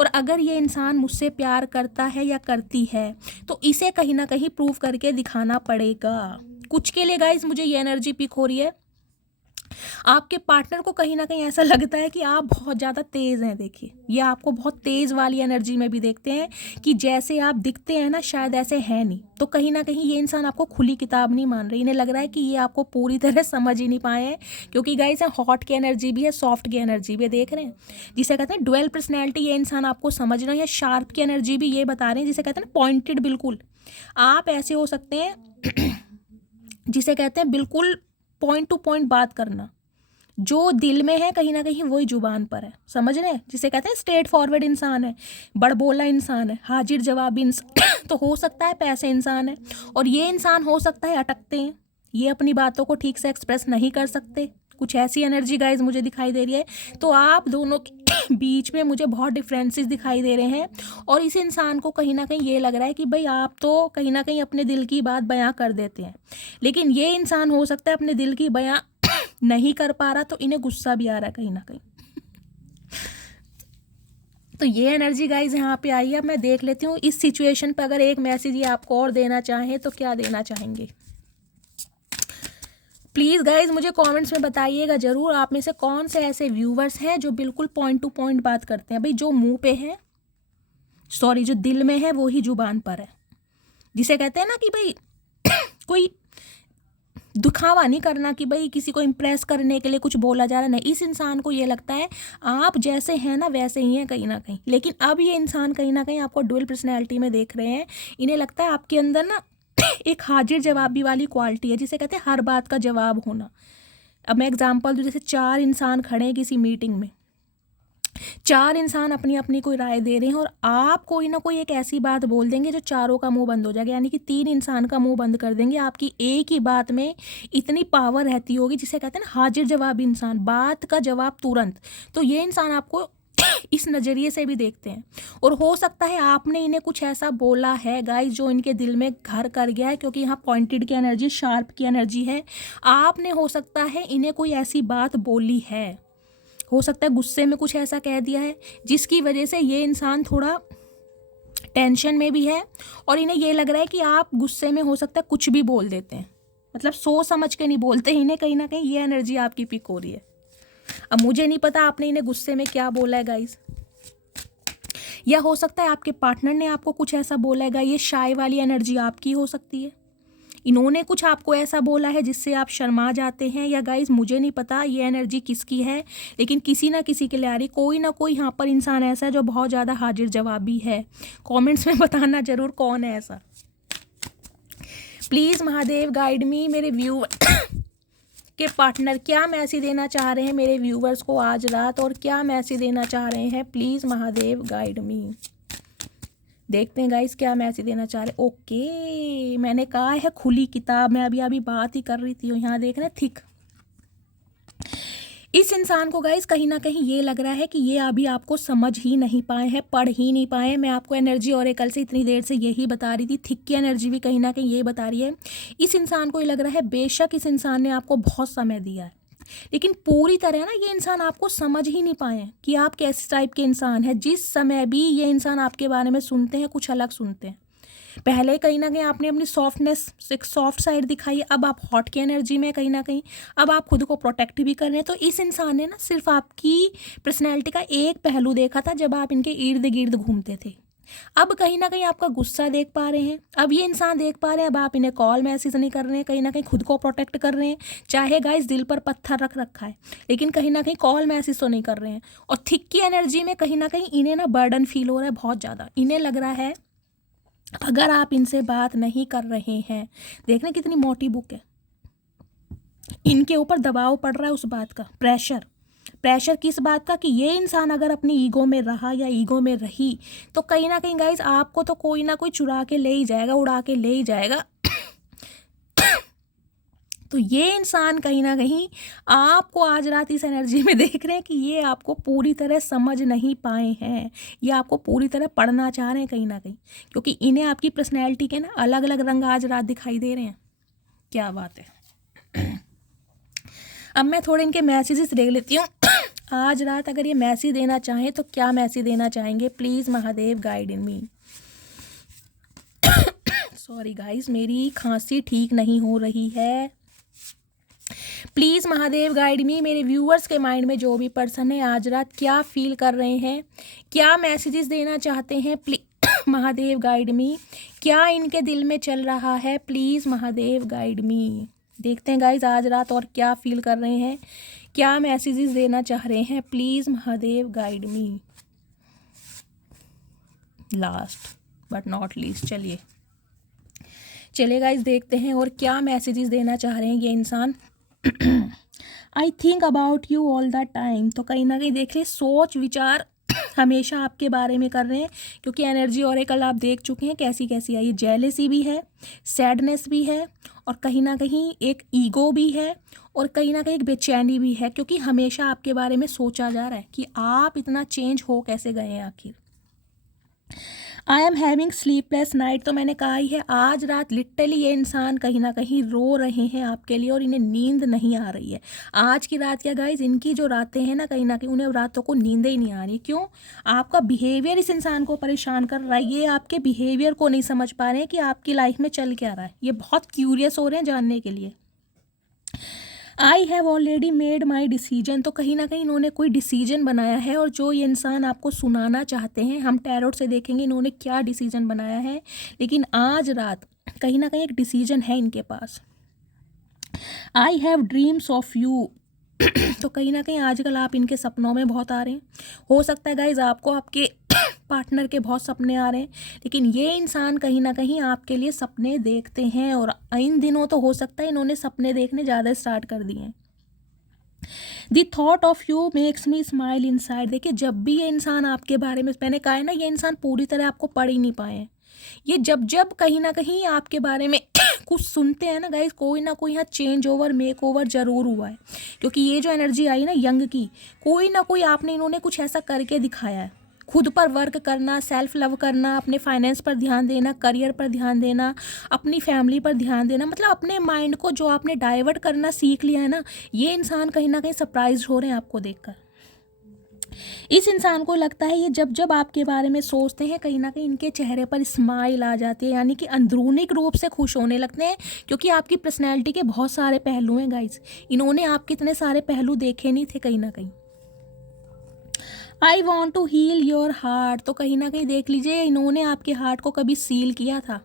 और अगर ये इंसान मुझसे प्यार करता है या करती है तो इसे कहीं ना कहीं प्रूव करके दिखाना पड़ेगा। कुछ के लिए गाइज मुझे ये एनर्जी पिक हो रही है, आपके पार्टनर को कहीं ना कहीं ऐसा लगता है कि आप बहुत ज़्यादा तेज़ हैं। देखिए ये आपको बहुत तेज़ वाली एनर्जी में भी देखते हैं कि जैसे आप दिखते हैं ना शायद ऐसे है नहीं। तो कहीं ना कहीं ये इंसान आपको खुली किताब नहीं मान रही, इन्हें लग रहा है कि ये आपको पूरी तरह समझ ही नहीं पाए हैं, क्योंकि गाइस हॉट की एनर्जी भी है, सॉफ्ट की एनर्जी भी देख रहे हैं, जिसे कहते हैं डुअल पर्सनैलिटी। ये इंसान आपको समझ रहे हैं। शार्प की एनर्जी भी ये बता रहे हैं, जिसे कहते हैं पॉइंटेड। बिल्कुल आप ऐसे हो सकते हैं जिसे कहते हैं बिल्कुल पॉइंट टू पॉइंट बात करना, जो दिल में है कहीं ना कहीं वही जुबान पर है, समझ रहे हैं, जिसे कहते हैं स्ट्रेट फॉरवर्ड इंसान है, बड़बोला इंसान है, हाजिर जवाबी इंसान। तो हो सकता है पैसे इंसान है, और ये इंसान हो सकता है अटकते हैं, ये अपनी बातों को ठीक से एक्सप्रेस नहीं कर सकते, कुछ ऐसी एनर्जी गाइज मुझे दिखाई दे रही है। तो आप दोनों के बीच में मुझे बहुत डिफरेंसेस दिखाई दे रहे हैं और इस इंसान को कहीं ना कहीं ये लग रहा है कि भाई आप तो कहीं ना कहीं अपने दिल की बात बयां कर देते हैं, लेकिन ये इंसान हो सकता है अपने दिल की बयां नहीं कर पा रहा, तो इन्हें गुस्सा भी आ रहा है कहीं ना कहीं। तो ये एनर्जी गाइज यहाँ पे आई है। अब मैं देख लेती हूँ इस सिचुएशन पे अगर एक मैसेज ये आपको और देना चाहें तो क्या देना चाहेंगे। प्लीज़ गाइज मुझे कमेंट्स में बताइएगा ज़रूर, आप में से कौन से ऐसे व्यूवर्स हैं जो बिल्कुल पॉइंट टू पॉइंट बात करते हैं। भाई जो मुंह पे है, सॉरी जो दिल में है वो ही जुबान पर है, जिसे कहते हैं ना कि भाई कोई दिखावा नहीं करना कि भाई किसी को इम्प्रेस करने के लिए कुछ बोला जा रहा है। नहीं, इस इंसान को ये लगता है आप जैसे हैं ना वैसे ही हैं कहीं ना कहीं, लेकिन अब ये इंसान कहीं ना कहीं आपको डुअल पर्सनैलिटी में देख रहे हैं। इन्हें लगता है आपके अंदर ना एक हाजिर जवाबी वाली क्वालिटी है, जिसे कहते हैं हर बात का जवाब होना। अब मैं एग्जांपल दूं, जैसे 4 इंसान खड़े हैं किसी मीटिंग में, 4 इंसान अपनी अपनी कोई राय दे रहे हैं और आप कोई ना कोई एक ऐसी बात बोल देंगे जो चारों का मुंह बंद हो जाएगा, यानी कि 3 इंसान का मुंह बंद कर देंगे। आपकी एक ही बात में इतनी पावर रहती होगी, जिसे कहते हैं ना हाजिर जवाब इंसान, बात का जवाब तुरंत। तो ये इंसान आपको इस नज़रिए से भी देखते हैं और हो सकता है आपने इन्हें कुछ ऐसा बोला है गाइस जो इनके दिल में घर कर गया है, क्योंकि यहाँ पॉइंटेड की एनर्जी, शार्प की एनर्जी है। आपने हो सकता है इन्हें कोई ऐसी बात बोली है, हो सकता है गुस्से में कुछ ऐसा कह दिया है जिसकी वजह से ये इंसान थोड़ा टेंशन में भी है और इन्हें ये लग रहा है कि आप गुस्से में हो सकता है कुछ भी बोल देते हैं, मतलब सोच समझ के नहीं बोलते। इन्हें कहीं ना कहीं ये एनर्जी आपकी पिक हो रही है। अब मुझे नहीं पता आपने इन्हें गुस्से में क्या बोला है गाइस, या हो सकता है आपके पार्टनर ने आपको कुछ ऐसा बोला है। ये शाय वाली एनर्जी आपकी हो सकती है, इन्होंने कुछ आपको ऐसा बोला है जिससे आप शर्मा जाते हैं, या गाइज मुझे नहीं पता ये एनर्जी किसकी है, लेकिन किसी ना किसी के लिए आ रही। कोई ना कोई यहाँ पर इंसान ऐसा है जो बहुत ज़्यादा हाजिर जवाबी है। कमेंट्स में बताना जरूर कौन है ऐसा। प्लीज़ महादेव गाइड मी, मेरे व्यूअर के पार्टनर क्या मैसेज देना चाह रहे हैं मेरे व्यूवर्स को आज रात, और क्या मैसेज देना चाह रहे हैं। प्लीज़ महादेव गाइड मी। देखते हैं गाइस क्या मैसेज देना चाह रहे। ओके, मैंने कहा है खुली किताब, मैं अभी बात ही कर रही थी। यहाँ देख रहे हैं थिक। इस इंसान को गाइस कहीं ना कहीं ये लग रहा है कि ये अभी आपको समझ ही नहीं पाए हैं, पढ़ ही नहीं पाए। मैं आपको एनर्जी ऑरेकल से इतनी देर से यही बता रही थी, थिक की एनर्जी भी कहीं ना कहीं ये बता रही है। इस इंसान को ये लग रहा है बेशक इस इंसान ने आपको बहुत समय दिया है, लेकिन पूरी तरह ना ये इंसान आपको समझ ही नहीं पाए कि आप किस टाइप के इंसान हैं। जिस समय भी ये इंसान आपके बारे में सुनते हैं कुछ अलग सुनते हैं। पहले कहीं ना कहीं आपने अपनी सॉफ्टनेस, एक सॉफ्ट साइड दिखाई है, अब आप हॉट की एनर्जी में कहीं ना कहीं अब आप खुद को प्रोटेक्ट भी कर रहे हैं। तो इस इंसान ने ना सिर्फ आपकी पर्सनैलिटी का एक पहलू देखा था जब आप इनके इर्द गिर्द घूमते थे। अब कहीं ना कहीं आपका गुस्सा देख पा रहे हैं, अब ये इंसान देख पा रहे हैं। अब आप इन्हें कॉल मैसेज नहीं कर रहे हैं, कहीं ना कहीं खुद को प्रोटेक्ट कर रहे हैं। चाहे गाइस दिल पर पत्थर रख रखा है, लेकिन कहीं ना कहीं कॉल मैसेज तो नहीं कर रहे हैं। और थिक की एनर्जी में कहीं ना कहीं इन्हें ना बर्डन फील हो रहा है बहुत ज़्यादा। इन्हें लग रहा है अगर आप इनसे बात नहीं कर रहे हैं, देखने कितनी मोटी बुक है, इनके ऊपर दबाव पड़ रहा है उस बात का, प्रेशर किस बात का कि ये इंसान अगर अपनी ईगो में रहा या ईगो में रही तो कहीं ना कहीं गाइस आपको तो कोई ना कोई चुरा के ले ही जाएगा, उड़ा के ले ही जाएगा। तो ये इंसान कहीं ना कहीं आपको आज रात इस एनर्जी में देख रहे हैं कि ये आपको पूरी तरह समझ नहीं पाए हैं, ये आपको पूरी तरह पढ़ना चाह रहे हैं कहीं ना कहीं, क्योंकि इन्हें आपकी पर्सनैलिटी के ना अलग अलग रंग आज रात दिखाई दे रहे हैं। क्या बात है। अब मैं थोड़े इनके मैसेजेस देख लेती हूँ। आज रात अगर ये मैसेज देना चाहें तो क्या मैसेज देना चाहेंगे। Please Mahadev guide in me. Sorry guys, मेरी खांसी ठीक नहीं हो रही है। प्लीज़ महादेव गाइड मी, मेरे व्यूअर्स के माइंड में जो भी पर्सन है आज रात क्या फील कर रहे हैं, क्या मैसेजेस देना चाहते हैं। प्लीज महादेव गाइड मी, क्या इनके दिल में चल रहा है। प्लीज़ महादेव गाइड मी। देखते हैं गाइज आज रात और क्या फील कर रहे हैं, क्या मैसेजेस देना चाह रहे हैं। Please Mahadev guide me. Last but not least, चलिए गाइज देखते हैं और क्या मैसेजेस देना चाह रहे हैं ये इंसान। I think about you all the time. तो कहीं ना कहीं देख ले सोच विचार हमेशा आपके बारे में कर रहे हैं, क्योंकि एनर्जी ऑरेकल आप देख चुके हैं कैसी कैसी आई है। जेलेसी भी है, सैडनेस भी है, और कहीं ना कहीं एक ईगो भी है, और कहीं ना कहीं एक बेचैनी भी है, क्योंकि हमेशा आपके बारे में सोचा जा रहा है कि आप इतना चेंज हो कैसे गए हैं आखिर। I am having sleepless night, तो मैंने कहा ही है आज रात लिटरली ये इंसान कहीं ना कहीं रो रहे हैं आपके लिए, और इन्हें नींद नहीं आ रही है। आज की रात क्या गाइज, इनकी जो रातें हैं ना कहीं उन्हें रातों को नींद ही नहीं आ रही। क्यों? आपका बिहेवियर इस इंसान को परेशान कर रहा है। ये आपके बिहेवियर को नहीं समझ पा रहे हैं कि आपकी लाइफ में चल क्या रहा है। ये बहुत क्यूरियस हो रहे हैं जानने के लिए। I have already made my decision, तो कहीं ना कहीं इन्होंने कोई डिसीजन बनाया है, और जो ये इंसान आपको सुनाना चाहते हैं, हम टैरोट से देखेंगे इन्होंने क्या डिसीजन बनाया है। लेकिन आज रात कहीं ना कहीं एक डिसीजन है इनके पास। I have dreams of you, तो कहीं ना कहीं आजकल आप इनके सपनों में बहुत आ रहे हैं। हो सकता है गाइज आपको आपके पार्टनर के बहुत सपने आ रहे हैं, लेकिन ये इंसान कहीं ना कहीं आपके लिए सपने देखते हैं, और इन दिनों तो हो सकता है इन्होंने सपने देखने ज़्यादा स्टार्ट कर दिए हैं। The thought of you makes me smile inside, देखिए जब भी ये इंसान आपके बारे में, मैंने कहा है ना ये इंसान पूरी तरह आपको पढ़ ही नहीं पाए हैं। ये जब जब कहीं ना कहीं आपके बारे में कुछ सुनते हैं ना गाइज, कोई ना कोई यहाँ चेंज ओवर मेक ओवर ज़रूर हुआ है, क्योंकि ये जो एनर्जी आई ना यंग की, कोई ना कोई आपने इन्होंने कुछ ऐसा करके दिखाया है। खुद पर वर्क करना, सेल्फ लव करना, अपने फाइनेंस पर ध्यान देना, करियर पर ध्यान देना, अपनी फैमिली पर ध्यान देना, मतलब अपने माइंड को जो आपने डाइवर्ट करना सीख लिया है ना, ये इंसान कहीं ना कहीं सरप्राइज हो रहे हैं आपको देखकर। इस इंसान को लगता है ये जब जब आपके बारे में सोचते हैं कहीं ना कहीं इनके चेहरे पर स्माइल आ जाती है, यानी कि अंदरूनी रूप से खुश होने लगते हैं, क्योंकि आपकी पर्सनैलिटी के बहुत सारे पहलू हैं गाइज। इन्होंने आपके इतने सारे पहलू देखे नहीं थे कहीं ना कहीं। I want to heal your heart, तो कहीं ना कहीं देख लीजिए इन्होंने आपके हार्ट को कभी सील किया था।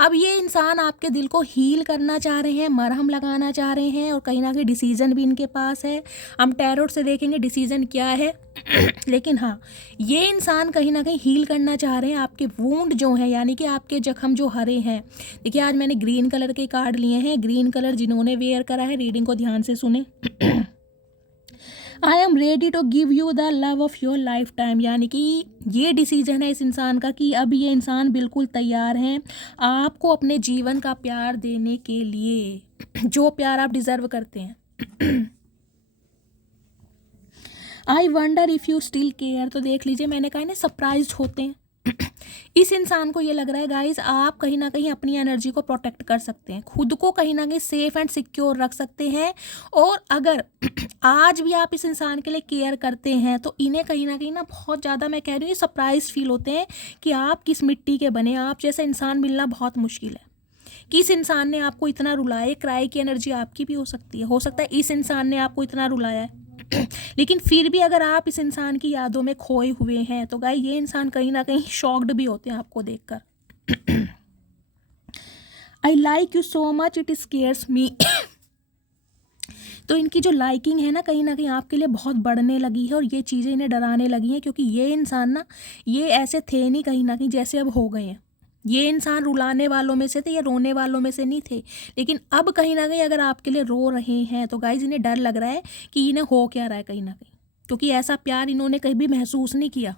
अब ये इंसान आपके दिल को हील करना चाह रहे हैं, मरहम लगाना चाह रहे हैं, और कहीं ना कहीं डिसीजन भी इनके पास है। हम टैरोट से देखेंगे डिसीजन क्या है। लेकिन हाँ, ये इंसान कहीं ना कहीं हील करना चाह रहे हैं आपके वूंड जो हैं, यानी कि आपके जख्म जो हरे हैं। देखिए आज मैंने ग्रीन कलर के कार्ड लिए हैं, ग्रीन कलर जिन्होंने वेयर करा है रीडिंग को ध्यान से सुने। I am ready to give you the love of your life time, यानी कि ये डिसीजन है इस इंसान का कि अब ये इंसान बिल्कुल तैयार हैं आपको अपने जीवन का प्यार देने के लिए, जो प्यार आप डिजर्व करते हैं। I wonder if you still care, तो देख लीजिए मैंने कहा ना सरप्राइज होते हैं। इस इंसान को ये लग रहा है गाइस आप कहीं ना कहीं अपनी एनर्जी को प्रोटेक्ट कर सकते हैं, खुद को कहीं ना कहीं सेफ एंड सिक्योर रख सकते हैं। और अगर आज भी आप इस इंसान के लिए केयर करते हैं तो इन्हें कहीं ना बहुत ज़्यादा, मैं कह रही हूँ, ये सरप्राइज फील होते हैं कि आप किस मिट्टी के बने। आप जैसा इंसान मिलना बहुत मुश्किल है। किस इंसान ने आपको इतना रुलाया, क्राई की एनर्जी आपकी भी हो सकती है, हो सकता है इस इंसान ने आपको इतना रुलाया है। लेकिन फिर भी अगर आप इस इंसान की यादों में खोए हुए हैं तो गाइस ये इंसान कहीं ना कहीं शॉक्ड भी होते हैं आपको देखकर। I like you so much it scares me, तो इनकी जो लाइकिंग है ना कहीं आपके लिए बहुत बढ़ने लगी है, और ये चीज़ें इन्हें डराने लगी हैं, क्योंकि ये इंसान ना ये ऐसे थे नहीं कहीं ना कहीं जैसे अब हो गए हैं। ये इंसान रुलाने वालों में से थे या रोने वालों में से नहीं थे, लेकिन अब कहीं ना कहीं अगर आपके लिए रो रहे हैं तो गाइज इन्हें डर लग रहा है कि इन्हें हो क्या रहा है कहीं ना कहीं, क्योंकि ऐसा प्यार इन्होंने कहीं भी महसूस नहीं किया।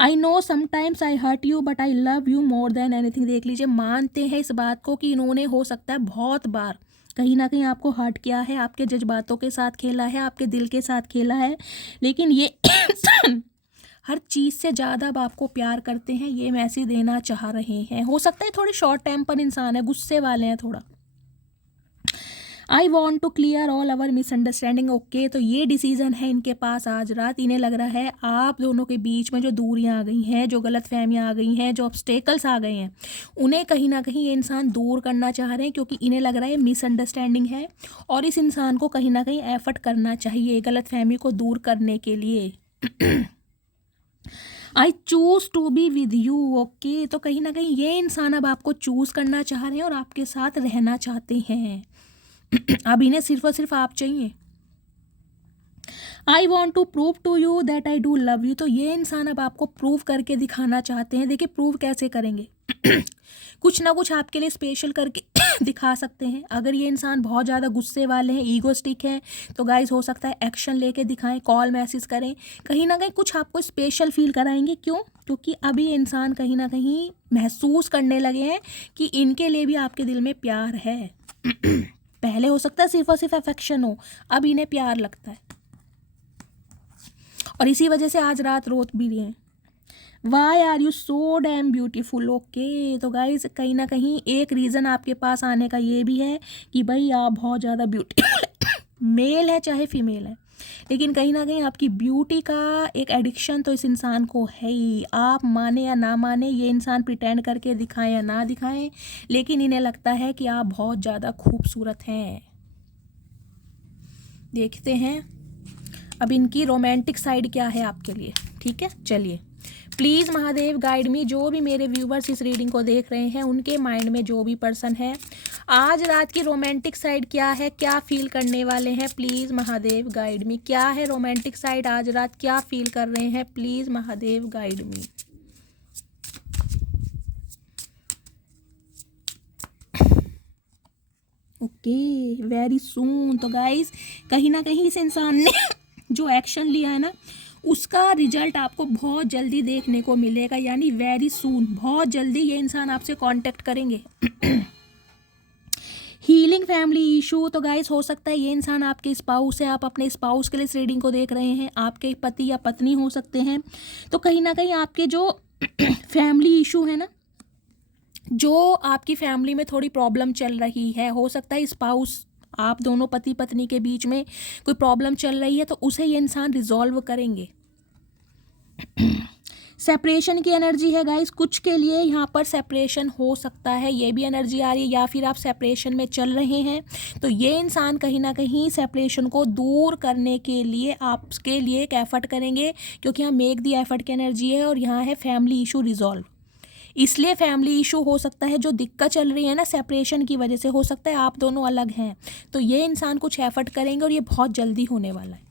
I know sometimes I hurt you but I love you more than anything, देख लीजिए मानते हैं इस बात को कि इन्होंने हो सकता है बहुत बार कहीं ना कहीं आपको हर्ट किया है, आपके जज्बातों के साथ खेला है, आपके दिल के साथ खेला है, लेकिन ये हर चीज़ से ज़्यादा अब आपको प्यार करते हैं, ये मैसेज देना चाह रहे हैं। हो सकता है थोड़े शॉर्ट टेम्पर इंसान है, गुस्से वाले हैं थोड़ा। I want to clear all our misunderstanding, okay, तो ये डिसीजन है इनके पास आज रात। इन्हें लग रहा है आप दोनों के बीच में जो दूरियां आ गई हैं, जो गलत फहमियाँ आ गई हैं, जो ऑब्स्टेकल्स आ गए हैं, उन्हें कहीं ना कहीं ये इंसान दूर करना चाह रहे हैं, क्योंकि इन्हें लग रहा है मिसअंडरस्टैंडिंग है और इस इंसान को कहीं ना कहीं एफर्ट करना चाहिए गलत फहमी को दूर करने के लिए। I choose to be with you, okay, तो कहीं ना कहीं ये इंसान अब आपको चूज़ करना चाह रहे हैं और आपके साथ रहना चाहते हैं। अब इन्हें सिर्फ और सिर्फ आप चाहिए। I want to prove to you that I do love you, तो ये इंसान अब आपको प्रूव करके दिखाना चाहते हैं। देखिए प्रूव कैसे करेंगे, कुछ ना कुछ आपके लिए स्पेशल करके दिखा सकते हैं। अगर ये इंसान बहुत ज़्यादा गुस्से वाले हैं, ईगोस्टिक हैं, तो गाइस हो सकता है एक्शन लेके दिखाएं, कॉल मैसेज करें, कहीं ना कहीं कुछ आपको स्पेशल फील कराएंगे। क्यों? क्योंकि अभी इंसान कहीं ना कहीं महसूस करने लगे हैं कि इनके लिए भी आपके दिल में प्यार है। पहले हो सकता है सिर्फ और सिर्फ अफेक्शन हो, अब इन्हें प्यार लगता है और इसी वजह से आज रात रोत भी रहे हैं। Why are you so damn beautiful. Okay, तो गाइज कहीं ना कहीं एक रीज़न आपके पास आने का ये भी है कि भाई आप बहुत ज़्यादा ब्यूटीफुल मेल है चाहे फीमेल है, लेकिन कहीं ना कहीं आपकी ब्यूटी का एक एडिक्शन तो इस इंसान को है ही। आप माने या ना माने, ये इंसान प्रिटेंड करके दिखाएं या ना दिखाएं, लेकिन इन्हें लगता है कि आप बहुत ज़्यादा खूबसूरत हैं। देखते हैं अब इनकी रोमांटिक साइड क्या है आपके लिए। ठीक है, चलिए प्लीज़ महादेव गाइड मी। जो भी मेरे व्यूवर्स इस रीडिंग को देख रहे हैं, उनके माइंड में जो भी पर्सन है, आज रात की रोमांटिक साइड क्या है, क्या फील करने वाले हैं, प्लीज़ महादेव गाइड मी। क्या है रोमांटिक साइड, आज रात क्या फील कर रहे हैं, please Mahadev guide me. Okay, very soon. तो गाइस कहीं ना कहीं इस इंसान ने जो एक्शन लिया है ना, उसका रिजल्ट आपको बहुत जल्दी देखने को मिलेगा, यानी वेरी सून, बहुत जल्दी ये इंसान आपसे कांटेक्ट करेंगे। Healing family issue. तो गाइस हो सकता है ये इंसान आपके स्पाउस है, आप अपने स्पाउस के लिए इस रीडिंग को देख रहे हैं, आपके पति या पत्नी हो सकते हैं। तो कहीं ना कहीं आपके जो फैमिली इशू है ना, जो आपकी फैमिली में थोड़ी प्रॉब्लम चल रही है, हो सकता है स्पाउस, आप दोनों पति पत्नी के बीच में कोई प्रॉब्लम चल रही है, तो उसे ये इंसान रिजॉल्व करेंगे। सेपरेशन की एनर्जी है गाइस, कुछ के लिए यहाँ पर सेपरेशन हो सकता है, ये भी एनर्जी आ रही है, या फिर आप सेपरेशन में चल रहे हैं, तो ये इंसान कहीं ना कहीं सेपरेशन को दूर करने के लिए आपके लिए एक एफर्ट करेंगे, क्योंकि यहाँ मेक दी एफर्ट की एनर्जी है और यहाँ है फैमिली इशू रिजॉल्व। इसलिए फैमिली इशू हो सकता है, जो दिक्कत चल रही है ना सेपरेशन की वजह से, हो सकता है आप दोनों अलग हैं, तो ये इंसान कुछ एफर्ट करेंगे और ये बहुत जल्दी होने वाला है।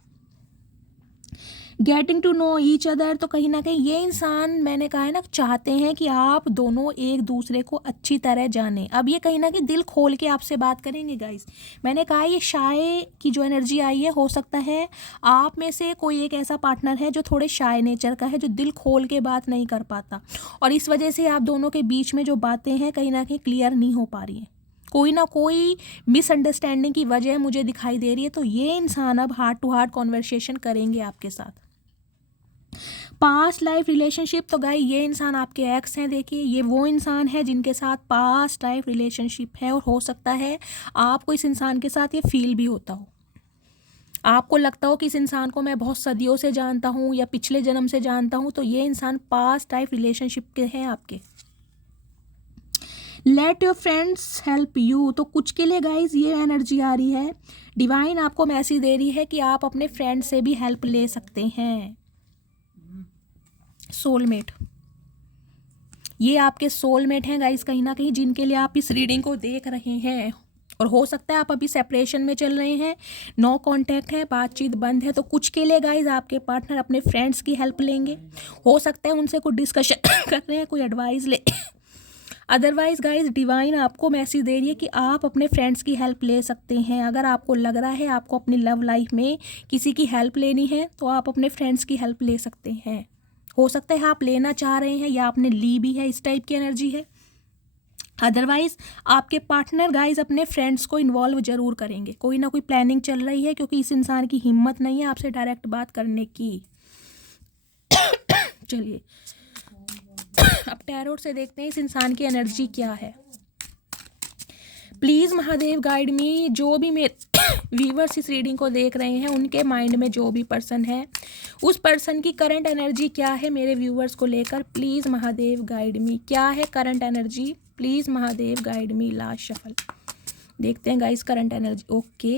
Getting to know each other. तो कहीं ना कहीं ये इंसान, मैंने कहा है ना, चाहते हैं कि आप दोनों एक दूसरे को अच्छी तरह जानें। अब ये कहीं ना कहीं दिल खोल के आपसे बात करेंगे गाइस। मैंने कहा ये शाय की जो एनर्जी आई है, हो सकता है आप में से कोई एक ऐसा पार्टनर है जो थोड़े शाय नेचर का है, जो दिल खोल के बात नहीं कर पाता, और इस वजह से आप दोनों के बीच में जो बातें हैं कहीं ना कहीं क्लियर नहीं हो पा रही हैं, कोई ना कोई मिसअंडरस्टैंडिंग की वजह मुझे दिखाई दे रही है। तो ये इंसान अब हार्ट टू हार्ट कॉन्वर्सेशन करेंगे आपके साथ। Past life relationship. तो गाई ये इंसान आपके एक्स हैं। देखिए ये वो इंसान है जिनके साथ पास्ट लाइफ रिलेशनशिप है, और हो सकता है आपको इस इंसान के साथ ये फील भी होता हो, आपको लगता हो कि इस इंसान को मैं बहुत सदियों से जानता हूँ या पिछले जन्म से जानता हूँ, तो ये इंसान पास्ट लाइफ रिलेशनशिप के हैं आपके। Let your friends help you. तो कुछ के लिए गाइज ये एनर्जी आ रही है, डिवाइन आपको मैसेज दे रही है कि आप अपने फ्रेंड से भी हेल्प ले सकते हैं। सोलमेट, ये आपके सोलमेट हैं गाइस कहीं ना कहीं, जिनके लिए आप इस रीडिंग को देख रहे हैं। और हो सकता है आप अभी सेपरेशन में चल रहे हैं, नो कांटेक्ट है, बातचीत बंद है, तो कुछ के लिए गाइस आपके पार्टनर अपने फ्रेंड्स की हेल्प लेंगे, हो सकता है उनसे कोई डिस्कशन कर रहे हैं, कोई एडवाइस ले। अदरवाइज गाइज डिवाइन आपको मैसेज दे रही है कि आप अपने फ्रेंड्स की हेल्प ले सकते हैं। अगर आपको लग रहा है आपको अपनी लव लाइफ में किसी की हेल्प लेनी है, तो आप अपने फ्रेंड्स की हेल्प ले सकते हैं। हो सकता है आप लेना चाह रहे हैं या आपने ली भी है, इस टाइप की एनर्जी है। अदरवाइज आपके पार्टनर गाइज अपने फ्रेंड्स को इन्वॉल्व जरूर करेंगे, कोई ना कोई प्लानिंग चल रही है, क्योंकि इस इंसान की हिम्मत नहीं है आपसे डायरेक्ट बात करने की। चलिए अब टैरोट से देखते हैं इस इंसान की एनर्जी क्या है। प्लीज़ महादेव गाइड मी। जो भी मेरे व्यूवर्स इस रीडिंग को देख रहे हैं, उनके माइंड में जो भी पर्सन है, उस पर्सन की करंट एनर्जी क्या है मेरे व्यूवर्स को लेकर, प्लीज़ महादेव गाइड मी। क्या है current energy, please Mahadev guide me. Last shuffle देखते हैं guys current energy. Okay,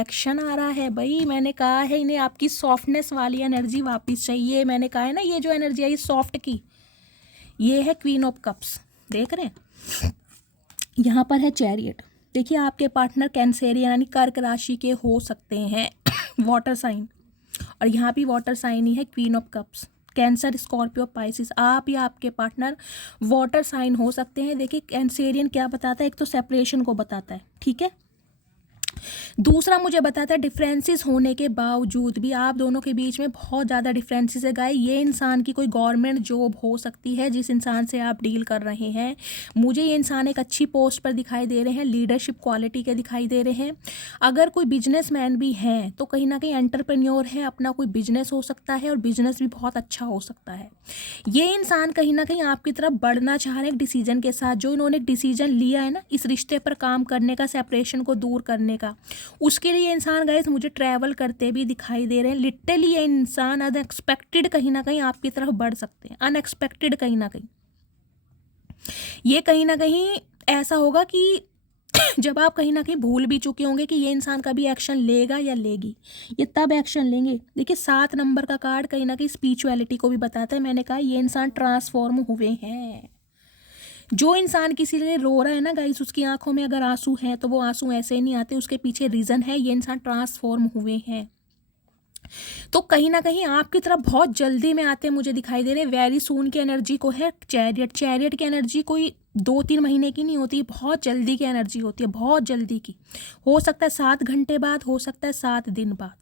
action आ रहा है भाई। मैंने कहा है इन्हें आपकी सॉफ्टनेस वाली एनर्जी वापस चाहिए। मैंने कहा है ना, ये जो एनर्जी आई सॉफ्ट की, ये है क्वीन ऑफ कप्स। देख रहे हैं यहाँ पर है चैरियट। देखिए आपके पार्टनर कैंसेरियन यानी कर्क राशि के हो सकते हैं, वाटर साइन, और यहाँ भी वाटर साइन ही है, queen of cups. Cancer, Scorpio, Pisces, आप या आपके पार्टनर वाटर साइन हो सकते हैं। देखिए कैंसेरियन क्या बताता है, एक तो सेपरेशन को बताता है, ठीक है। दूसरा मुझे बताता है डिफरेंसेस होने के बावजूद भी आप दोनों के बीच में बहुत ज़्यादा डिफरेंसेस है गाइस। ये इंसान की कोई गवर्नमेंट जॉब हो सकती है जिस इंसान से आप डील कर रहे हैं। मुझे ये इंसान एक अच्छी पोस्ट पर दिखाई दे रहे हैं, लीडरशिप क्वालिटी के दिखाई दे रहे हैं। अगर कोई बिजनेसमैन भी हैं तो कहीं ना कहीं एंटरप्रेन्योर है, अपना कोई बिजनेस हो सकता है और बिजनेस भी बहुत अच्छा हो सकता है। ये इंसान कहीं ना कहीं आपकी तरफ बढ़ना चाह रहे हैं एक डिसीजन के साथ। जो इन्होंने एक डिसीजन लिया है ना इस रिश्ते पर काम करने का, सेपरेशन को दूर करने का, उसके लिए इंसान गाइस मुझे ट्रैवल करते भी दिखाई दे रहे हैं। लिटरली ये इंसान अनएक्सपेक्टेड कहीं ना कहीं आपकी तरफ बढ़ सकते हैं, अनएक्सपेक्टेड कहीं ना कहीं। ये कहीं ना कहीं ऐसा होगा कि जब आप कहीं ना कहीं भूल भी चुके होंगे कि ये इंसान कभी एक्शन लेगा या लेगी, ये तब एक्शन लेंगे। देखिए 7 नंबर का कार्ड कहीं ना कहीं स्पिरिचुअलिटी को भी बताता है। मैंने कहा ये इंसान ट्रांसफॉर्म हुए हैं। जो इंसान किसी लिए रो रहा है ना गाइस, उसकी आंखों में अगर आंसू हैं तो वो आंसू ऐसे नहीं आते, उसके पीछे रीज़न है। ये इंसान ट्रांसफॉर्म हुए हैं तो कहीं ना कहीं आपकी तरफ बहुत जल्दी में आते मुझे दिखाई दे रहे हैं। वेरी सून की एनर्जी को है चैरियट। चैरियट की एनर्जी कोई 2-3 महीने की नहीं होती, बहुत जल्दी की एनर्जी होती है, बहुत जल्दी की। हो सकता है 7 घंटे बाद, हो सकता है 7 दिन बाद।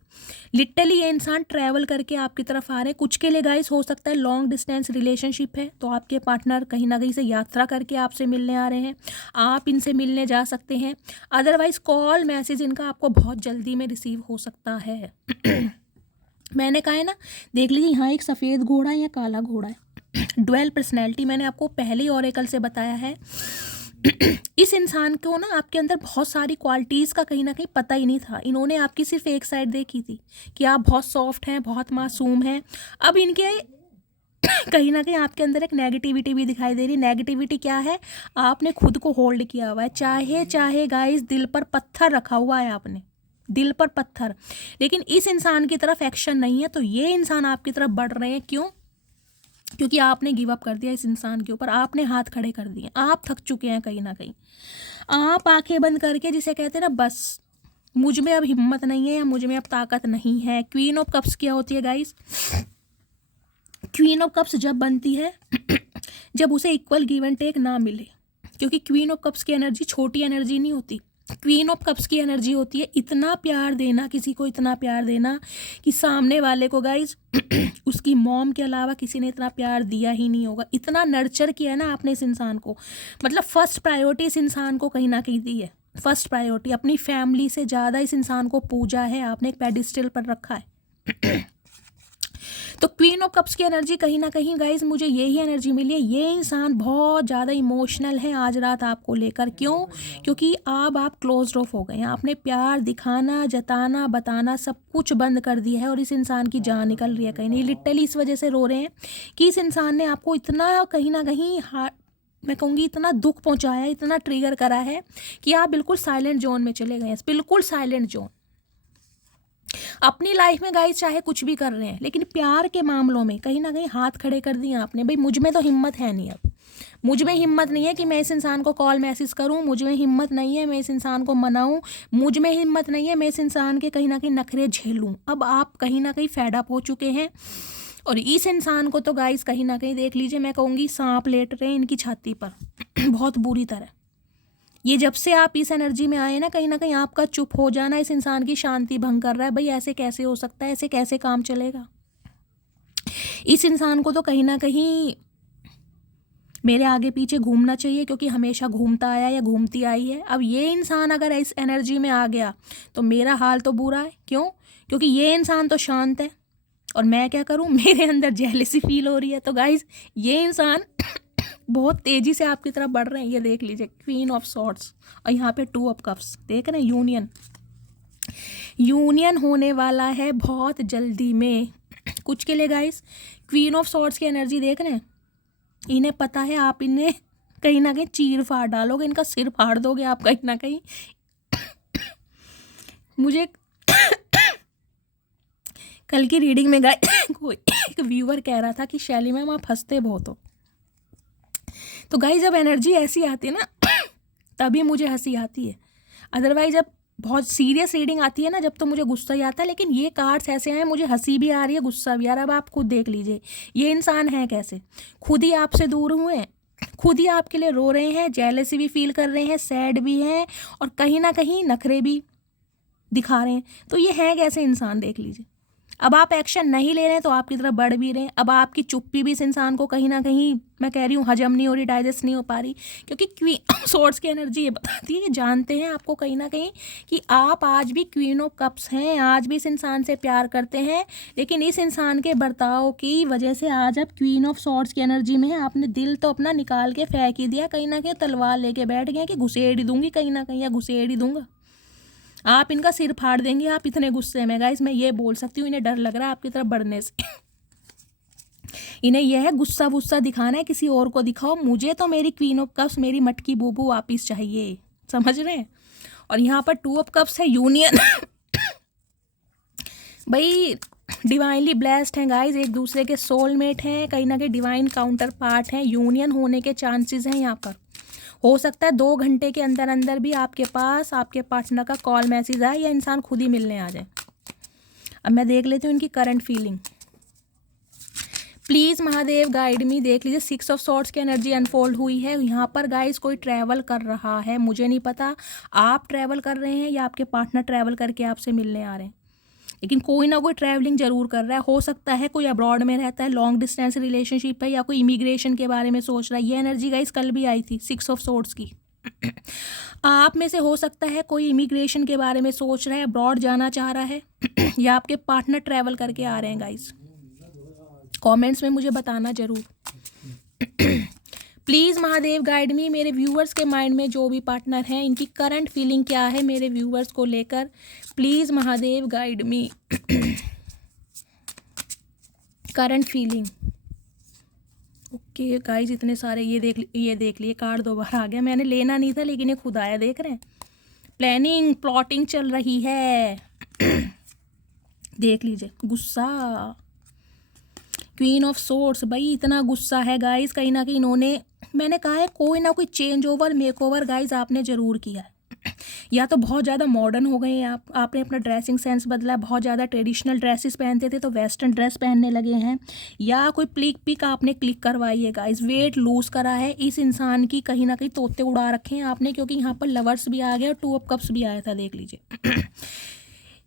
लिटरली ये इंसान ट्रैवल करके आपकी तरफ आ रहे हैं। कुछ के लिए गाइस हो सकता है लॉन्ग डिस्टेंस रिलेशनशिप है तो आपके पार्टनर कहीं ना कहीं से यात्रा करके आपसे मिलने आ रहे हैं, आप इनसे मिलने जा सकते हैं। अदरवाइज कॉल मैसेज इनका आपको बहुत जल्दी में रिसीव हो सकता है। मैंने कहा है ना, देख लीजिए यहाँ एक सफ़ेद घोड़ा है या काला घोड़ा है। ड्वेल पर्सनैलिटी मैंने आपको पहले ही ऑरेकल से बताया है। इस इंसान को ना आपके अंदर बहुत सारी क्वालिटीज़ का कहीं ना कहीं पता ही नहीं था। इन्होंने आपकी सिर्फ एक साइड देखी थी कि आप बहुत सॉफ्ट हैं, बहुत मासूम हैं। अब इनके कहीं ना कहीं आपके अंदर एक नेगेटिविटी भी दिखाई दे रही। नेगेटिविटी क्या है, आपने खुद को होल्ड किया हुआ है। चाहे चाहे गाइस दिल पर पत्थर रखा हुआ है आपने, दिल पर पत्थर, लेकिन इस इंसान की तरफ एक्शन नहीं है। तो ये इंसान आपकी तरफ बढ़ रहे हैं। क्यों? क्योंकि आपने गिव अप कर दिया इस इंसान के ऊपर, आपने हाथ खड़े कर दिए, आप थक चुके हैं कहीं ना कहीं। आप आंखें बंद करके जिसे कहते हैं ना, बस मुझ में अब हिम्मत नहीं है या मुझ में अब ताकत नहीं है। क्वीन ऑफ कप्स क्या होती है गाइस? क्वीन ऑफ कप्स जब बनती है जब उसे इक्वल गिव एंड टेक ना मिले, क्योंकि क्वीन ऑफ कप्स की एनर्जी छोटी एनर्जी नहीं होती। क्वीन ऑफ कप्स की एनर्जी होती है इतना प्यार देना, किसी को इतना प्यार देना कि सामने वाले को गाइज उसकी मॉम के अलावा किसी ने इतना प्यार दिया ही नहीं होगा। इतना नर्चर किया है ना आपने इस इंसान को, मतलब फर्स्ट प्रायोरिटी इस इंसान को कहीं ना कहीं दी है। फर्स्ट प्रायोरिटी अपनी फैमिली से ज़्यादा इस इंसान को पूजा है आपने, एक पेडिस्टल पर रखा है। तो क्वीन ऑफ कप्स की एनर्जी कहीं ना कहीं गाइज मुझे यही एनर्जी मिली है। ये इंसान बहुत ज़्यादा इमोशनल है आज रात आपको लेकर। क्यों? क्योंकि अब आप क्लोज्ड ऑफ हो गए हैं। आपने प्यार दिखाना, जताना, बताना सब कुछ बंद कर दिया है और इस इंसान की जान निकल रही है कहीं नहीं। लिटरली इस वजह से रो रहे हैं कि इस इंसान ने आपको इतना कहीं ना कहीं मैं कहूँगी इतना दुख पहुँचाया, इतना ट्रिगर करा है कि आप बिल्कुल साइलेंट जोन में चले गए हैं, बिल्कुल साइलेंट जोन। अपनी लाइफ में गाइस चाहे कुछ भी कर रहे हैं, लेकिन प्यार के मामलों में कहीं ना कहीं हाथ खड़े कर दिए आपने। भाई मुझ में तो हिम्मत है नहीं, अब मुझ में हिम्मत नहीं है कि मैं इस इंसान को कॉल मैसेज करूं, मुझ में हिम्मत नहीं है मैं इस इंसान को मनाऊं, मुझ में हिम्मत नहीं है मैं इस इंसान के कहीं ना कहीं नखरे झेलूं। अब आप कहीं ना कहीं फेड अप हो चुके हैं और इस इंसान को तो गाइस कहीं ना कहीं देख लीजिए, मैं कहूँगी सांप लेट रहे हैं इनकी छाती पर बहुत बुरी तरह। ये जब से आप इस एनर्जी में आए ना कहीं आपका चुप हो जाना इस इंसान की शांति भंग कर रहा है। भाई ऐसे कैसे हो सकता है, ऐसे कैसे काम चलेगा? इस इंसान को तो कहीं ना कहीं मेरे आगे पीछे घूमना चाहिए, क्योंकि हमेशा घूमता आया या घूमती आई है। अब ये इंसान अगर इस एनर्जी में आ गया तो मेरा हाल तो बुरा है। क्यों? क्योंकि ये इंसान तो शांत है और मैं क्या करूँ, मेरे अंदर जेलसी फील हो रही है। तो गाइज ये इंसान बहुत तेजी से आपकी तरफ बढ़ रहे हैं। ये देख लीजिए क्वीन ऑफ सॉर्ड्स और यहाँ पे 2 ऑफ कप्स, देख रहे हैं यूनियन होने वाला है बहुत जल्दी में कुछ के लिए गाइस। क्वीन ऑफ सॉर्ड्स की एनर्जी देख रहे हैं, इन्हें पता है आप इन्हें कहीं ना कहीं चीर फाड़ डालोगे, इनका सिर फाड़ दोगे आप कहीं ना कहीं। मुझे कल की रीडिंग में कोई एक व्यूअर कह रहा था कि शैली मैम आप हंसते बहुत हो। तो गाइस जब एनर्जी ऐसी आती है ना तभी मुझे हंसी आती है, अदरवाइज अब बहुत सीरियस रीडिंग आती है ना जब, तो मुझे गुस्सा ही आता है, लेकिन ये कार्ड्स ऐसे हैं मुझे हंसी भी आ रही है, गुस्सा भी आ रहा है। अब आप खुद देख लीजिए ये इंसान है कैसे, खुद ही आपसे दूर हुए हैं, खुद ही आपके लिए रो रहे हैं, जेलसी भी फील कर रहे हैं, सैड भी हैं, और कहीं ना कहीं नखरे भी दिखा रहे हैं। तो ये है कैसे इंसान, देख लीजिए। अब आप एक्शन नहीं ले रहे हैं तो आपकी तरफ बढ़ भी रहे हैं। अब आपकी चुप्पी भी इस इंसान को कहीं ना कहीं, मैं कह रही हूँ, हजम नहीं हो रही, डाइजेस्ट नहीं हो पा रही, क्योंकि क्वीन सोर्ड्स की एनर्जी ये बताती है कि जानते हैं आपको कहीं ना कहीं कि आप आज भी क्वीन ऑफ कप्स हैं, आज भी इस इंसान से प्यार करते हैं, लेकिन इस इंसान के बर्ताव की वजह से आज आप क्वीन ऑफ सॉर्ड्स की एनर्जी में है। आपने दिल तो अपना निकाल के फेंक ही दिया, कहीं ना कहीं तलवार लेके बैठ गए कि घुसेड़ ही दूंगी कहीं ना कहीं, या घुसेड़ ही दूंगा, आप इनका सिर फाड़ देंगे, आप इतने गुस्से में। गाइस मैं ये बोल सकती हूँ, इन्हें डर लग रहा है आपकी तरफ बढ़ने से। इन्हें यह है गुस्सा वुस्सा दिखाना है, किसी और को दिखाओ, मुझे तो मेरी क्वीन ऑफ कप्स, मेरी मटकी बूबू वापिस चाहिए, समझ रहे हैं। और यहाँ पर टू ऑफ कप्स है, यूनियन। भाई डिवाइनली ब्लेस्ड हैं गाइज, एक दूसरे के सोलमेट हैं, कहीं ना कहीं डिवाइन काउंटर पार्ट हैं, यूनियन होने के चांसेस हैं यहाँ पर। हो सकता है 2 घंटे के अंदर अंदर भी आपके पास आपके पार्टनर का कॉल मैसेज आए, या इंसान खुद ही मिलने आ जाए। अब मैं देख लेती हूँ इनकी current feeling. Please Mahadev guide मी, देख लीजिए 6 ऑफ सॉर्ड्स की एनर्जी अनफोल्ड हुई है यहाँ पर। गाइस कोई ट्रैवल कर रहा है, मुझे नहीं पता आप ट्रैवल कर रहे हैं या आपके पार्टनर ट्रैवल करके आपसे मिलने आ रहे हैं, लेकिन कोई ना कोई ट्रैवलिंग जरूर कर रहा है। हो सकता है कोई अब्रॉड में रहता है, लॉन्ग डिस्टेंस रिलेशनशिप है, या कोई इमिग्रेशन के बारे में सोच रहा है। ये एनर्जी गाइस कल भी आई थी 6 ऑफ सोर्ड्स की। आप में से हो सकता है कोई इमिग्रेशन के बारे में सोच रहा है, अब्रॉड जाना चाह रहा है, या आपके पार्टनर ट्रैवल करके आ रहे हैं। गाइस कमेंट्स में मुझे बताना जरूर। प्लीज़ महादेव गाइड मी, मेरे व्यूअर्स के माइंड में जो भी पार्टनर हैं इनकी करंट फीलिंग क्या है मेरे व्यूअर्स को लेकर, please Mahadev guide me. Current feeling. Okay guys इतने सारे, ये देख लिए कार्ड दोबारा आ गया, मैंने लेना नहीं था लेकिन ये खुद आया, देख रहे हैं। प्लानिंग प्लॉटिंग चल रही है। देख लीजिए गुस्सा, क्वीन ऑफ सोर्ड्स। भाई इतना गुस्सा है गाइस, कहीं ना कहीं इन्होंने, मैंने कहा है कोई ना कोई change over make over guys आपने ज़रूर किया है। या तो बहुत ज़्यादा मॉडर्न हो गए हैं आपने अपना ड्रेसिंग सेंस बदला है, बहुत ज़्यादा ट्रेडिशनल ड्रेसेस पहनते थे तो वेस्टर्न ड्रेस पहनने लगे हैं, या कोई पिक आपने क्लिक करवाई है गाइस, वेट लूज़ करा है इस इंसान की, कहीं ना कहीं तोते उड़ा रखे हैं आपने, क्योंकि यहाँ पर लवर्स भी आ गए और 2 ऑफ कप्स भी आया था, देख लीजिए।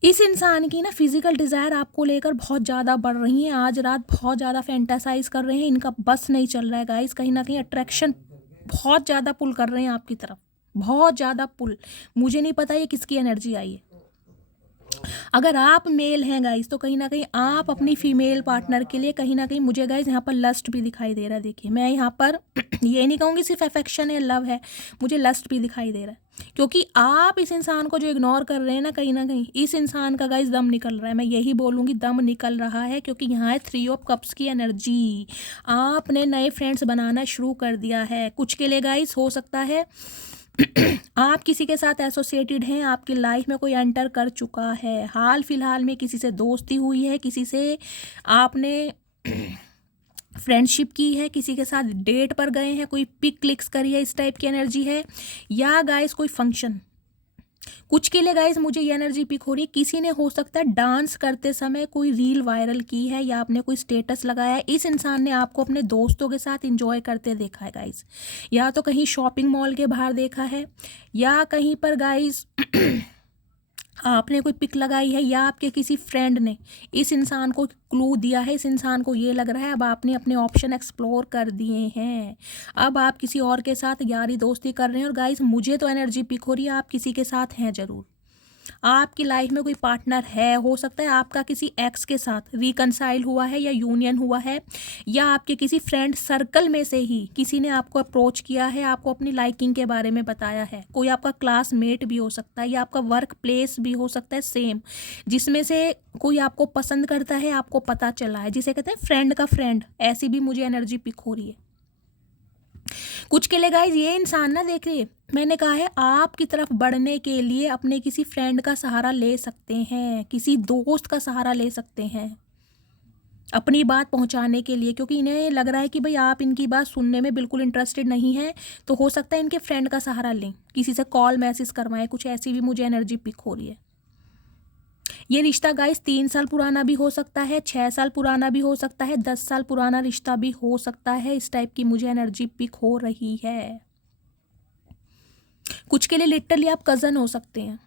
इस इंसान की ना फिजिकल डिज़ायर आपको लेकर बहुत ज़्यादा बढ़ रही है, आज रात बहुत ज़्यादा फैंटासाइज कर रहे हैं, इनका बस नहीं चल रहा है गाइस, कहीं ना कहीं अट्रैक्शन बहुत ज़्यादा पुल कर रहे हैं आपकी तरफ, बहुत ज़्यादा पुल। मुझे नहीं पता ये किसकी एनर्जी आई है। अगर आप मेल हैं गाइस तो कहीं ना कहीं आप अपनी फीमेल पार्टनर के लिए, कहीं ना कहीं मुझे गाइस यहाँ पर लस्ट भी दिखाई दे रहा है। देखिए मैं यहाँ पर ये नहीं कहूँगी सिर्फ अफेक्शन है, लव है, मुझे लस्ट भी दिखाई दे रहा है, क्योंकि आप इस इंसान को जो इग्नोर कर रहे हैं ना, कहीं ना कहीं इस इंसान का गाइस दम निकल रहा है, मैं यही बोलूँगी दम निकल रहा है, क्योंकि यहाँ है 3 ऑफ कप्स की एनर्जी। आपने नए फ्रेंड्स बनाना शुरू कर दिया है कुछ के लिए गाइस, हो सकता है आप किसी के साथ एसोसिएटेड हैं, आपकी लाइफ में कोई एंटर कर चुका है, हाल फिलहाल में किसी से दोस्ती हुई है, किसी से आपने फ्रेंडशिप की है, किसी के साथ डेट पर गए हैं, कोई पिक क्लिक्स करी है, इस टाइप की एनर्जी है, या गाइस कोई फंक्शन। कुछ के लिए गाइस मुझे ये एनर्जी पिक हो रही है, किसी ने हो सकता है डांस करते समय कोई रील वायरल की है, या आपने कोई स्टेटस लगाया है, इस इंसान ने आपको अपने दोस्तों के साथ एंजॉय करते देखा है गाइस, या तो कहीं शॉपिंग मॉल के बाहर देखा है, या कहीं पर गाइस आपने कोई पिक लगाई है, या आपके किसी फ्रेंड ने इस इंसान को क्लू दिया है, इस इंसान को ये लग रहा है अब आपने अपने ऑप्शन एक्सप्लोर कर दिए हैं, अब आप किसी और के साथ यारी दोस्ती कर रहे हैं। और गाइस मुझे तो एनर्जी पिक हो रही है आप किसी के साथ हैं ज़रूर, आपकी लाइफ में कोई पार्टनर है, हो सकता है आपका किसी एक्स के साथ रिकनसाइल हुआ है या यूनियन हुआ है, या आपके किसी फ्रेंड सर्कल में से ही किसी ने आपको अप्रोच किया है, आपको अपनी लाइकिंग के बारे में बताया है, कोई आपका क्लासमेट भी हो सकता है, या आपका वर्क प्लेस भी हो सकता है सेम, जिसमें से कोई आपको पसंद करता है, आपको पता चला है, जिसे कहते हैं फ्रेंड का फ्रेंड, ऐसी भी मुझे एनर्जी पिक हो रही है। कुछ के लिए गाइज ये इंसान ना, देखिए मैंने कहा है आपकी तरफ बढ़ने के लिए अपने किसी फ्रेंड का सहारा ले सकते हैं, किसी दोस्त का सहारा ले सकते हैं, अपनी बात पहुंचाने के लिए, क्योंकि इन्हें लग रहा है कि भाई आप इनकी बात सुनने में बिल्कुल इंटरेस्टेड नहीं है, तो हो सकता है इनके फ्रेंड का सहारा लें, किसी से कॉल मैसेज करवाएं, कुछ ऐसी भी मुझे एनर्जी पिक हो रही है। ये रिश्ता गाइस 3 साल पुराना भी हो सकता है, 6 साल पुराना भी हो सकता है, 10 साल पुराना रिश्ता भी हो सकता है। इस टाइप की मुझे एनर्जी पिक हो रही है। कुछ के लिए लिटरली आप कज़न हो सकते हैं,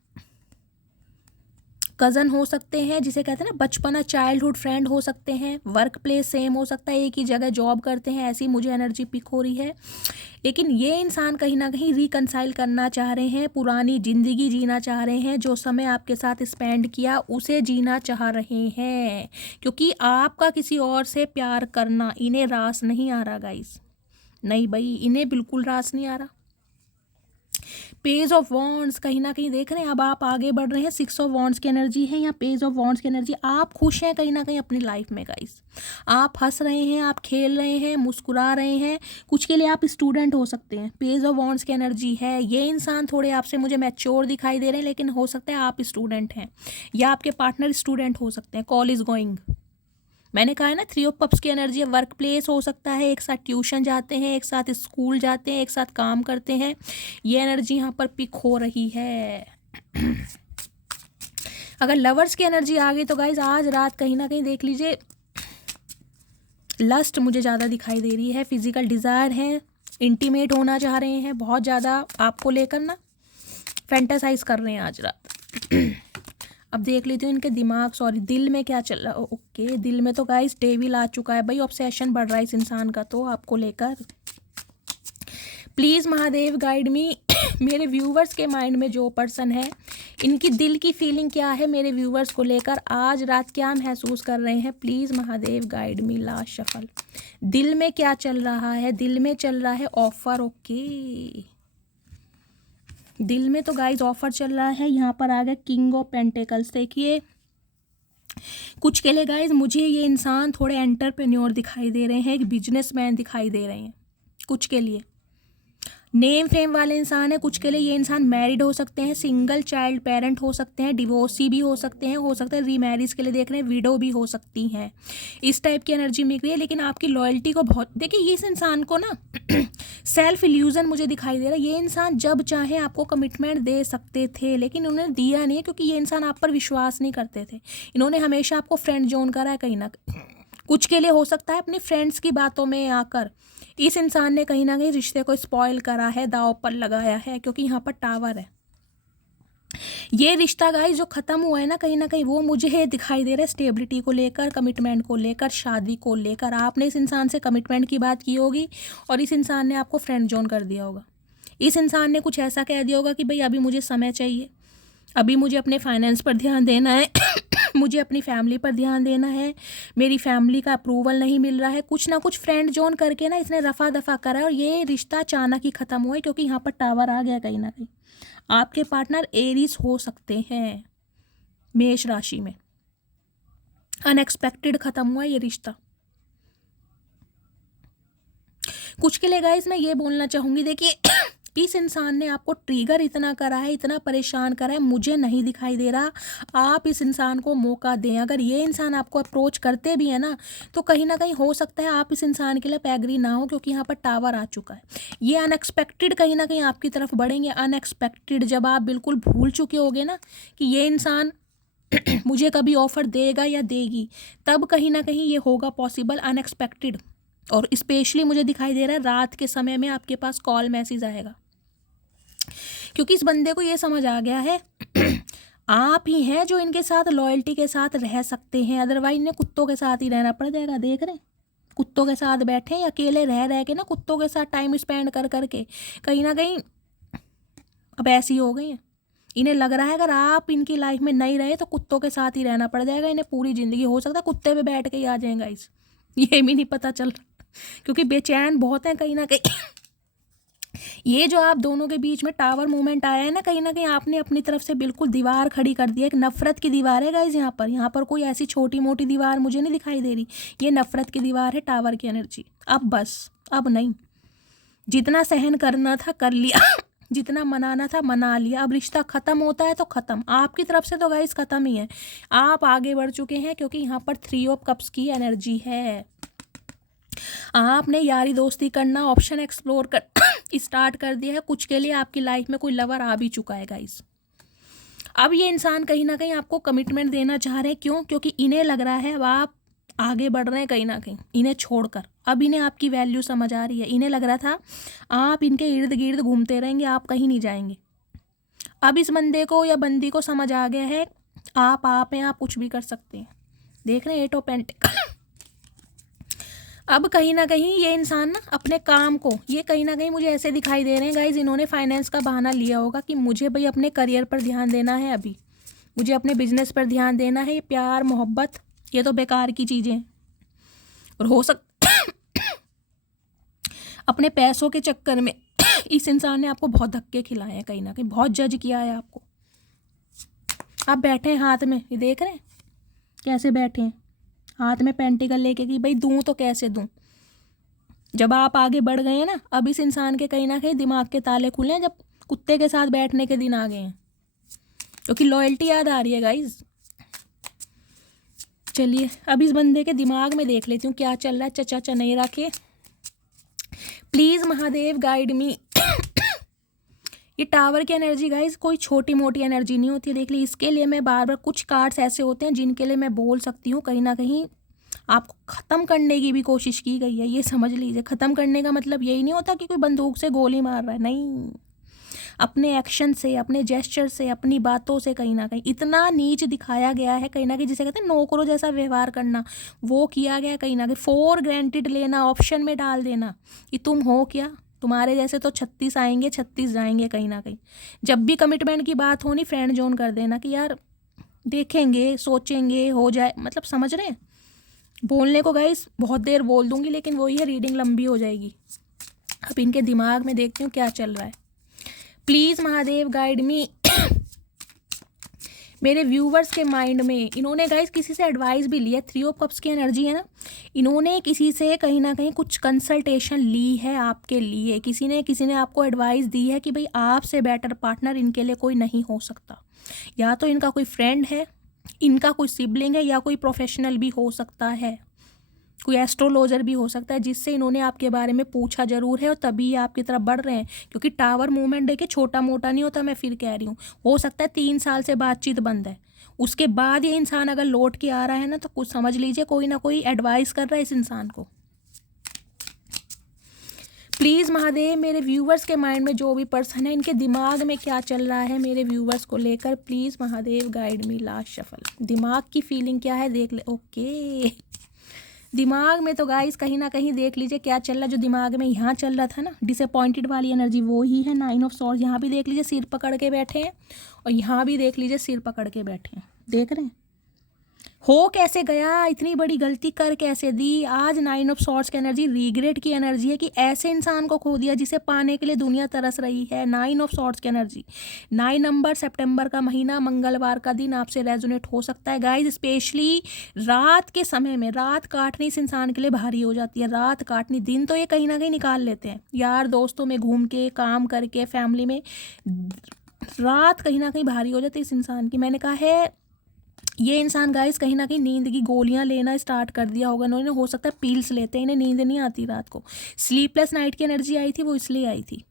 कज़न हो सकते हैं, जिसे कहते हैं ना बचपना, चाइल्डहुड फ्रेंड हो सकते हैं, वर्क प्लेस सेम हो सकता है, एक ही जगह जॉब करते हैं, ऐसी मुझे एनर्जी पिक हो रही है। लेकिन ये इंसान कहीं ना कहीं रिकनसाइल करना चाह रहे हैं, पुरानी ज़िंदगी जीना चाह रहे हैं, जो समय आपके साथ स्पेंड किया उसे जीना चाह रहे हैं, क्योंकि आपका किसी और से प्यार करना इन्हें रास नहीं आ रहा गाइस। नहीं भाई, इन्हें बिल्कुल रास नहीं आ रहा। पेज ऑफ वॉन्ड्स कहीं ना कहीं देख रहे हैं, अब आप आगे बढ़ रहे हैं, 6 ऑफ वॉन्ड्स की एनर्जी है या पेज ऑफ वॉन्ड्स की एनर्जी। आप खुश हैं कहीं ना कहीं अपनी लाइफ में गाइस, आप हंस रहे हैं, आप खेल रहे हैं, मुस्कुरा रहे हैं। कुछ के लिए आप स्टूडेंट हो सकते हैं, पेज ऑफ वॉन्ड्स की एनर्जी है। ये इंसान थोड़े आपसे मुझे मैच्योर दिखाई दे रहे हैं, लेकिन हो सकता है आप स्टूडेंट हैं या आपके पार्टनर स्टूडेंट हो सकते हैं, कॉलेज गोइंग। मैंने कहा है ना 3 ऑफ कप्स की एनर्जी है। वर्क प्लेस हो सकता है, एक साथ ट्यूशन जाते हैं, एक साथ स्कूल जाते हैं, एक साथ काम करते हैं। ये एनर्जी यहाँ पर पिक हो रही है। अगर लवर्स की एनर्जी आ गई तो गाइज आज रात कहीं ना कहीं देख लीजिए, लस्ट मुझे ज़्यादा दिखाई दे रही है, फिजिकल डिज़ायर है, इंटीमेट होना चाह रहे हैं, बहुत ज़्यादा आपको लेकर ना फैंटासाइज कर रहे हैं आज रात। अब देख लेती हूँ इनके दिमाग, सॉरी दिल में क्या चल रहा है। ओके, दिल में तो गाइस डेविल आ चुका है भाई, ऑब्सेशन बढ़ रहा है इस इंसान का तो आपको लेकर। प्लीज़ महादेव गाइड मी। मेरे व्यूवर्स के माइंड में जो पर्सन है, इनकी दिल की फीलिंग क्या है मेरे व्यूवर्स को लेकर, आज रात क्या महसूस कर रहे हैं, please Mahadev guide me. Last shuffle, दिल में क्या चल रहा है, दिल में चल रहा है ऑफर। ओके, दिल में तो गाइज ऑफर चल रहा है। यहाँ पर आ गया किंग ऑफ पेंटिकल्स। देखिए कुछ के लिए गाइज मुझे ये इंसान थोड़े एंटरप्रेन्योर दिखाई दे रहे हैं, एक बिजनेसमैन दिखाई दे रहे हैं। कुछ के लिए नेम फेम वाले इंसान है, कुछ के लिए ये इंसान मैरिड हो सकते हैं, सिंगल चाइल्ड पेरेंट हो सकते हैं, डिवोर्सी भी हो सकते हैं, हो सकता है रीमैरिज के लिए देख रहे हैं, विडो भी हो सकती हैं। इस टाइप की एनर्जी मिल रही है। लेकिन आपकी लॉयल्टी को बहुत देखिए, ये इस इंसान को ना सेल्फ इल्यूजन मुझे दिखाई दे रहा है। ये इंसान जब चाहे आपको कमिटमेंट दे सकते थे, लेकिन उन्होंने दिया नहीं है, क्योंकि ये इंसान आप पर विश्वास नहीं करते थे। इन्होंने हमेशा आपको फ्रेंड जोन करा है कहीं ना कहीं। कुछ के लिए हो सकता है अपनी फ्रेंड्स की बातों में आकर इस इंसान ने कहीं ना कहीं रिश्ते को स्पॉइल करा है, दांव पर लगाया है, क्योंकि यहाँ पर टावर है। ये रिश्ता गाइस जो ख़त्म हुआ है ना कहीं वो मुझे दिखाई दे रहा है स्टेबिलिटी को लेकर, कमिटमेंट को लेकर, शादी को लेकर। आपने इस इंसान से कमिटमेंट की बात की होगी और इस इंसान ने आपको फ्रेंड जोन कर दिया होगा। इस इंसान ने कुछ ऐसा कह दिया होगा कि भाई अभी मुझे समय चाहिए, अभी मुझे अपने फाइनेंस पर ध्यान देना है, मुझे अपनी फैमिली पर ध्यान देना है, मेरी फैमिली का अप्रूवल नहीं मिल रहा है। कुछ ना कुछ फ्रेंड जोन करके ना इसने रफा दफा करा है और ये रिश्ता अचानक ही ख़त्म हुआ है, क्योंकि यहाँ पर टावर आ गया कहीं ना कहीं। आपके पार्टनर एरीज हो सकते हैं, मेष राशि में। अनएक्सपेक्टेड ख़त्म हुआ ये रिश्ता। कुछ के लिए गाइस मैं ये बोलना चाहूँगी, देखिए इस इंसान ने आपको ट्रिगर इतना करा है, इतना परेशान करा है, मुझे नहीं दिखाई दे रहा आप इस इंसान को मौका दें। अगर ये इंसान आपको अप्रोच करते भी है ना, तो कहीं ना कहीं हो सकता है आप इस इंसान के लिए एग्री ना हो, क्योंकि यहाँ पर टावर आ चुका है। ये अनएक्सपेक्टेड कहीं ना कहीं आपकी तरफ बढ़ेंगे। अनएक्सपेक्टेड जब आप बिल्कुल भूल चुके होगे ना कि ये इंसान मुझे कभी ऑफर देगा या देगी, तब कहीं ना कहीं ये होगा पॉसिबल, अनएक्सपेक्टेड। और स्पेशली मुझे दिखाई दे रहा है रात के समय में आपके पास कॉल मैसेज आएगा, क्योंकि इस बंदे को ये समझ आ गया है आप ही हैं जो इनके साथ लॉयल्टी के साथ रह सकते हैं, अदरवाइज इन्हें कुत्तों के साथ ही रहना पड़ जाएगा। देख रहे हैं कुत्तों के साथ बैठे हैं, अकेले रह के ना कुत्तों के साथ टाइम स्पेंड कर करके कहीं ना कहीं अब ऐसी हो गई हैं। इन्हें लग रहा है अगर आप इनकी लाइफ में नहीं रहे तो कुत्तों के साथ ही रहना पड़ जाएगा इन्हें पूरी ज़िंदगी। हो सकता है कुत्ते पे बैठ के ही आ जाएगा इस, ये भी नहीं पता चल रहा, क्योंकि बेचैन बहुत हैं कहीं ना कहीं। ये जो आप दोनों के बीच में टावर मूवमेंट आया है ना कहीं आपने अपनी तरफ से बिल्कुल दीवार खड़ी कर दी है। एक नफरत की दीवार है गाइज यहाँ पर कोई ऐसी छोटी मोटी दीवार मुझे नहीं दिखाई दे रही, ये नफरत की दीवार है, टावर की एनर्जी। अब बस, अब नहीं, जितना सहन करना था कर लिया। जितना मनाना था मना लिया, अब रिश्ता ख़त्म होता है तो ख़त्म। आपकी तरफ से तो गाइस ख़त्म ही है, आप आगे बढ़ चुके हैं क्योंकि यहाँ पर 3 ऑफ कप्स की एनर्जी है। आपने यारी दोस्ती करना, ऑप्शन एक्सप्लोर कर स्टार्ट कर दिया है। कुछ के लिए आपकी लाइफ में कोई लवर आ भी चुका है गाइस। अब ये इंसान कहीं ना कहीं आपको कमिटमेंट देना चाह रहे हैं। क्यों? क्योंकि इन्हें लग रहा है अब आप आगे बढ़ रहे हैं कहीं ना कहीं इन्हें छोड़कर। अब इन्हें आपकी वैल्यू समझ आ रही है। इन्हें लग रहा था आप इनके इर्द गिर्द घूमते रहेंगे, आप कहीं नहीं जाएंगे। अब इस बंदे को या बंदी को समझ आ गया है आप हैं, आप कुछ भी कर सकते हैं। देख रहे हैं 8 ऑफ पेंटिकल। अब कहीं ना कहीं ये इंसान ना अपने काम को, ये कहीं ना कहीं मुझे ऐसे दिखाई दे रहे हैं गाइज, इन्होंने फाइनेंस का बहाना लिया होगा कि मुझे भाई अपने करियर पर ध्यान देना है, अभी मुझे अपने बिजनेस पर ध्यान देना है। ये प्यार मोहब्बत ये तो बेकार की चीज़ें हैं। और हो सकता अपने पैसों के चक्कर में इस इंसान ने आपको बहुत धक्के खिलाए हैं, कहीं ना कहीं बहुत जज किया है आपको। आप बैठे हैं हाथ में, ये देख रहे हैं कैसे बैठे हैं हाथ में पेंटिकल लेके कि भाई दूं तो कैसे दूं। जब आप आगे बढ़ गए हैं ना, अब इस इंसान के कहीं ना कहीं दिमाग के ताले खुले हैं, जब कुत्ते के साथ बैठने के दिन आ गए हैं, क्योंकि लॉयल्टी याद आ रही है गाइज। चलिए अब इस बंदे के दिमाग में देख लेती हूँ क्या चल रहा है। चचा चनई रखे प्लीज़ महादेव गाइड मी। ये टावर की एनर्जी गाइज कोई छोटी मोटी एनर्जी नहीं होती है। देख ली, इसके लिए मैं बार बार कुछ कार्ड्स ऐसे होते हैं जिनके लिए मैं बोल सकती हूँ कहीं ना कहीं आपको ख़त्म करने की भी कोशिश की गई है। ये समझ लीजिए, ख़त्म करने का मतलब यही नहीं होता कि कोई बंदूक से गोली मार रहा है, नहीं। अपने एक्शन से, अपने जेस्चर से, अपनी बातों से कहीं ना कहीं इतना नीच दिखाया गया है, कहीं ना कहीं जिसे कहते हैं नौकरों जैसा व्यवहार करना, वो किया गया है। कहीं ना कहीं फॉर ग्रांटेड लेना, ऑप्शन में डाल देना कि तुम हो क्या, तुम्हारे जैसे तो 36 आएंगे 36 जाएंगे। कहीं ना कहीं जब भी कमिटमेंट की बात होनी फ्रेंड जोन कर देना कि यार देखेंगे, सोचेंगे, हो जाए, मतलब समझ रहे हैं। बोलने को गाइस बहुत देर बोल दूंगी, लेकिन वही है, रीडिंग लंबी हो जाएगी। अब इनके दिमाग में देखती हूँ क्या चल रहा है। प्लीज़ महादेव गाइड मी। मेरे व्यूवर्स के माइंड में इन्होंने गाइस किसी से एडवाइस भी लिया। 3 ऑफ कप्स की एनर्जी है ना, इन्होंने किसी से कहीं ना कहीं कुछ कंसल्टेशन ली है आपके लिए। किसी ने आपको एडवाइस दी है कि भाई आपसे बेटर पार्टनर इनके लिए कोई नहीं हो सकता। या तो इनका कोई फ्रेंड है, इनका कोई सिबलिंग है, या कोई प्रोफेशनल भी हो सकता है, कोई एस्ट्रोलॉजर भी हो सकता है, जिससे इन्होंने आपके बारे में पूछा जरूर है और तभी ये आपकी तरफ बढ़ रहे हैं। क्योंकि टावर मूवमेंट देखिए छोटा मोटा नहीं होता, मैं फिर कह रही हूँ। हो सकता है 3 साल से बातचीत बंद है, उसके बाद ये इंसान अगर लौट के आ रहा है ना, तो कुछ समझ लीजिए कोई ना कोई एडवाइस कर रहा है इस इंसान को। प्लीज़ महादेव, मेरे व्यूवर्स के माइंड में जो भी पर्सन है, इनके दिमाग में क्या चल रहा है मेरे व्यूवर्स को लेकर, please Mahadev guide me. Last shuffle, दिमाग की फीलिंग क्या है देख ले। ओके, दिमाग में तो गाइस कहीं ना कहीं देख लीजिए क्या चल रहा है। जो दिमाग में यहाँ चल रहा था ना, डिसअपॉइंटेड वाली एनर्जी, वो ही है 9 ऑफ सॉर्ड्स। यहाँ भी देख लीजिए सिर पकड़ के बैठे हैं, और यहाँ भी देख लीजिए सिर पकड़ के बैठे हैं। देख रहे हैं हो कैसे गया, इतनी बड़ी गलती कर कैसे दी। आज 9 ऑफ सॉर्ड्स की एनर्जी रिग्रेट की एनर्जी है कि ऐसे इंसान को खो दिया जिसे पाने के लिए दुनिया तरस रही है। 9 ऑफ सॉर्ड्स की एनर्जी, 9 नंबर, सितंबर का महीना, मंगलवार का दिन आपसे रेजोनेट हो सकता है गाइज। स्पेशली रात के समय में, रात काटनी इस इंसान के लिए भारी हो जाती है। रात काटनी, दिन तो ये कहीं ना कहीं निकाल लेते हैं यार दोस्तों में घूम के, काम करके, फैमिली में। रात कहीं ना कहीं भारी हो जाती है इस इंसान की। मैंने कहा है ये इंसान गाइस कहीं ना कहीं नींद की गोलियां लेना स्टार्ट कर दिया होगा इन्होंने। हो सकता है पील्स लेते हैं, इन्हें नींद नहीं आती रात को। स्लीपलेस नाइट की एनर्जी आई थी, वो इसलिए आई थी।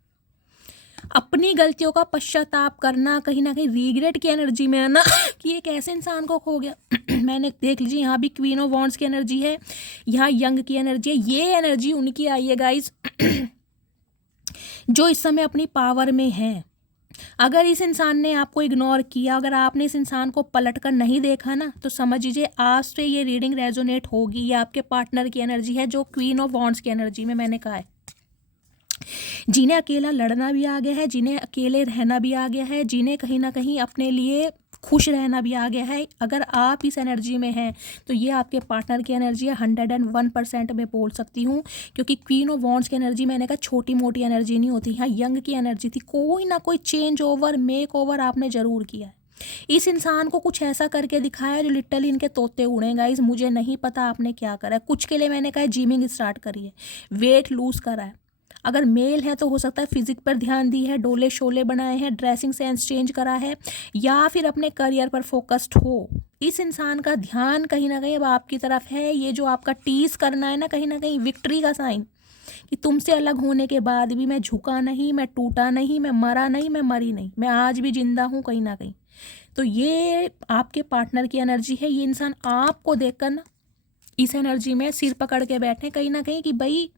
अपनी गलतियों का पश्चाताप करना, कहीं ना कहीं रीग्रेट की एनर्जी में है ना कि एक ऐसे इंसान को खो गया। मैंने देख लीजिए यहाँ भी क्वीन ऑफ वॉन्ड्स की एनर्जी है, यहाँ यंग की एनर्जी है। ये एनर्जी उनकी आई है गाइस जो इस समय अपनी पावर में है। अगर इस इंसान ने आपको इग्नोर किया, अगर आपने इस इंसान को पलट कर नहीं देखा ना, तो समझ लीजिए आज से ये रीडिंग रेजोनेट होगी। ये आपके पार्टनर की एनर्जी है, जो क्वीन ऑफ वॉन्ड्स की एनर्जी में मैंने कहा है। जिन्हें अकेला लड़ना भी आ गया है, जिन्हें अकेले रहना भी आ गया है, जिन्हें कहीं ना कहीं अपने लिए खुश रहना भी आ गया है। अगर आप इस एनर्जी में हैं तो ये आपके पार्टनर की एनर्जी है। 101% मैं बोल सकती हूँ, क्योंकि क्वीन ऑफ वॉन्ड्स की एनर्जी मैंने कहा छोटी मोटी एनर्जी नहीं होती। यहाँ यंग की एनर्जी थी। कोई ना कोई चेंज ओवर, मेक ओवर आपने ज़रूर किया है। इस इंसान को कुछ ऐसा करके दिखाया जो लिटरली इनके तोते उड़े गाइस। मुझे नहीं पता आपने क्या करा है। कुछ के लिए मैंने कहा जिमिंग स्टार्ट करिए, वेट लूज़ करा है। अगर मेल है तो हो सकता है फिजिक पर ध्यान दी है, डोले शोले बनाए हैं, ड्रेसिंग सेंस चेंज करा है, या फिर अपने करियर पर फोकस्ड हो। इस इंसान का ध्यान कहीं ना कहीं अब आपकी तरफ है। ये जो आपका टीज करना है ना कहीं विक्ट्री का साइन, कि तुमसे अलग होने के बाद भी मैं झुका नहीं, मैं टूटा नहीं, मैं मरा नहीं, मैं मरी नहीं, मैं आज भी जिंदा हूँ कहीं ना कहीं। तो ये आपके पार्टनर की एनर्जी है। ये इंसान आपको देखकर ना इस एनर्जी में सिर पकड़ के बैठे कहीं ना कहीं कि भाई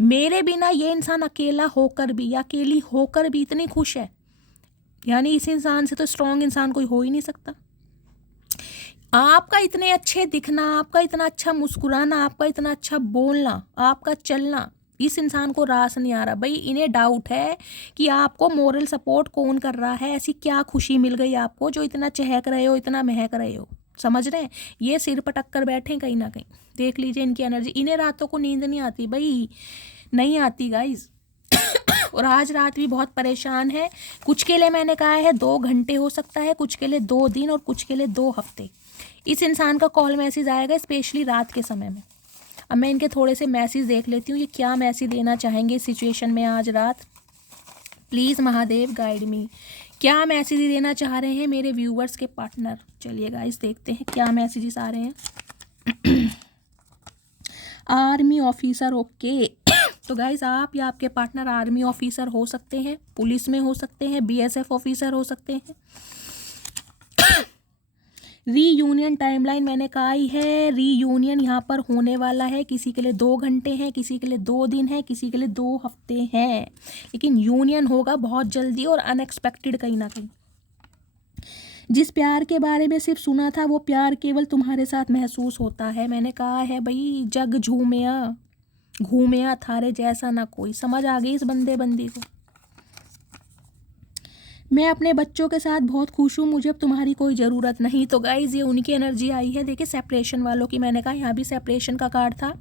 मेरे बिना ये इंसान अकेला होकर भी या अकेली होकर भी इतनी खुश है, यानी इस इंसान से तो स्ट्रॉन्ग इंसान कोई हो ही नहीं सकता। आपका इतने अच्छे दिखना, आपका इतना अच्छा मुस्कुराना, आपका इतना अच्छा बोलना, आपका चलना इस इंसान को रास नहीं आ रहा। भाई इन्हें डाउट है कि आपको मोरल सपोर्ट कौन कर रहा है, ऐसी क्या खुशी मिल गई आपको जो इतना चहक रहे हो, इतना महक रहे हो। समझ रहे हैं? ये सिर पटक कर बैठे कहीं ना कहीं। देख लीजिए इनकी एनर्जी। इन्हें रातों को नींद नहीं आती भाई, नहीं आती गाइज। और आज रात भी बहुत परेशान है। कुछ के लिए मैंने कहा है 2 घंटे हो सकता है, कुछ के लिए 2 दिन और कुछ के लिए 2 हफ्ते। इस इंसान का कॉल मैसेज आएगा स्पेशली रात के समय में। अब मैं इनके थोड़े से मैसेज देख लेती हूँ, ये क्या मैसेज देना चाहेंगे इस सिचुएशन में आज रात। प्लीज़ महादेव गाइड मी, क्या मैसेज देना चाह रहे हैं मेरे व्यूवर्स के पार्टनर। चलिए गाइस देखते हैं क्या मैसेजेस आ रहे हैं। Army officer, okay. तो गाइस आप या आपके पार्टनर आर्मी ऑफिसर हो सकते हैं, पुलिस में हो सकते हैं, बीएसएफ ऑफिसर हो सकते हैं। रीयूनियन टाइमलाइन मैंने कहा ही है, रीयूनियन यहाँ पर होने वाला है। किसी के लिए 2 घंटे हैं, किसी के लिए 2 दिन है, किसी के लिए 2 हफ्ते हैं, लेकिन यूनियन होगा बहुत जल्दी और अनएक्सपेक्टेड कहीं ना कहीं। जिस प्यार के बारे में सिर्फ सुना था वो प्यार केवल तुम्हारे साथ महसूस होता है। मैंने कहा है भाई जग झूमिया घूमिया थारे जैसा ना कोई। समझ आ गई इस बंदी को। मैं अपने बच्चों के साथ बहुत खुश हूँ, मुझे अब तुम्हारी कोई ज़रूरत नहीं। तो गाइज ये उनकी एनर्जी आई है। देखिए सेपरेशन वालों की, मैंने कहा यहाँ भी सेपरेशन का कार्ड था।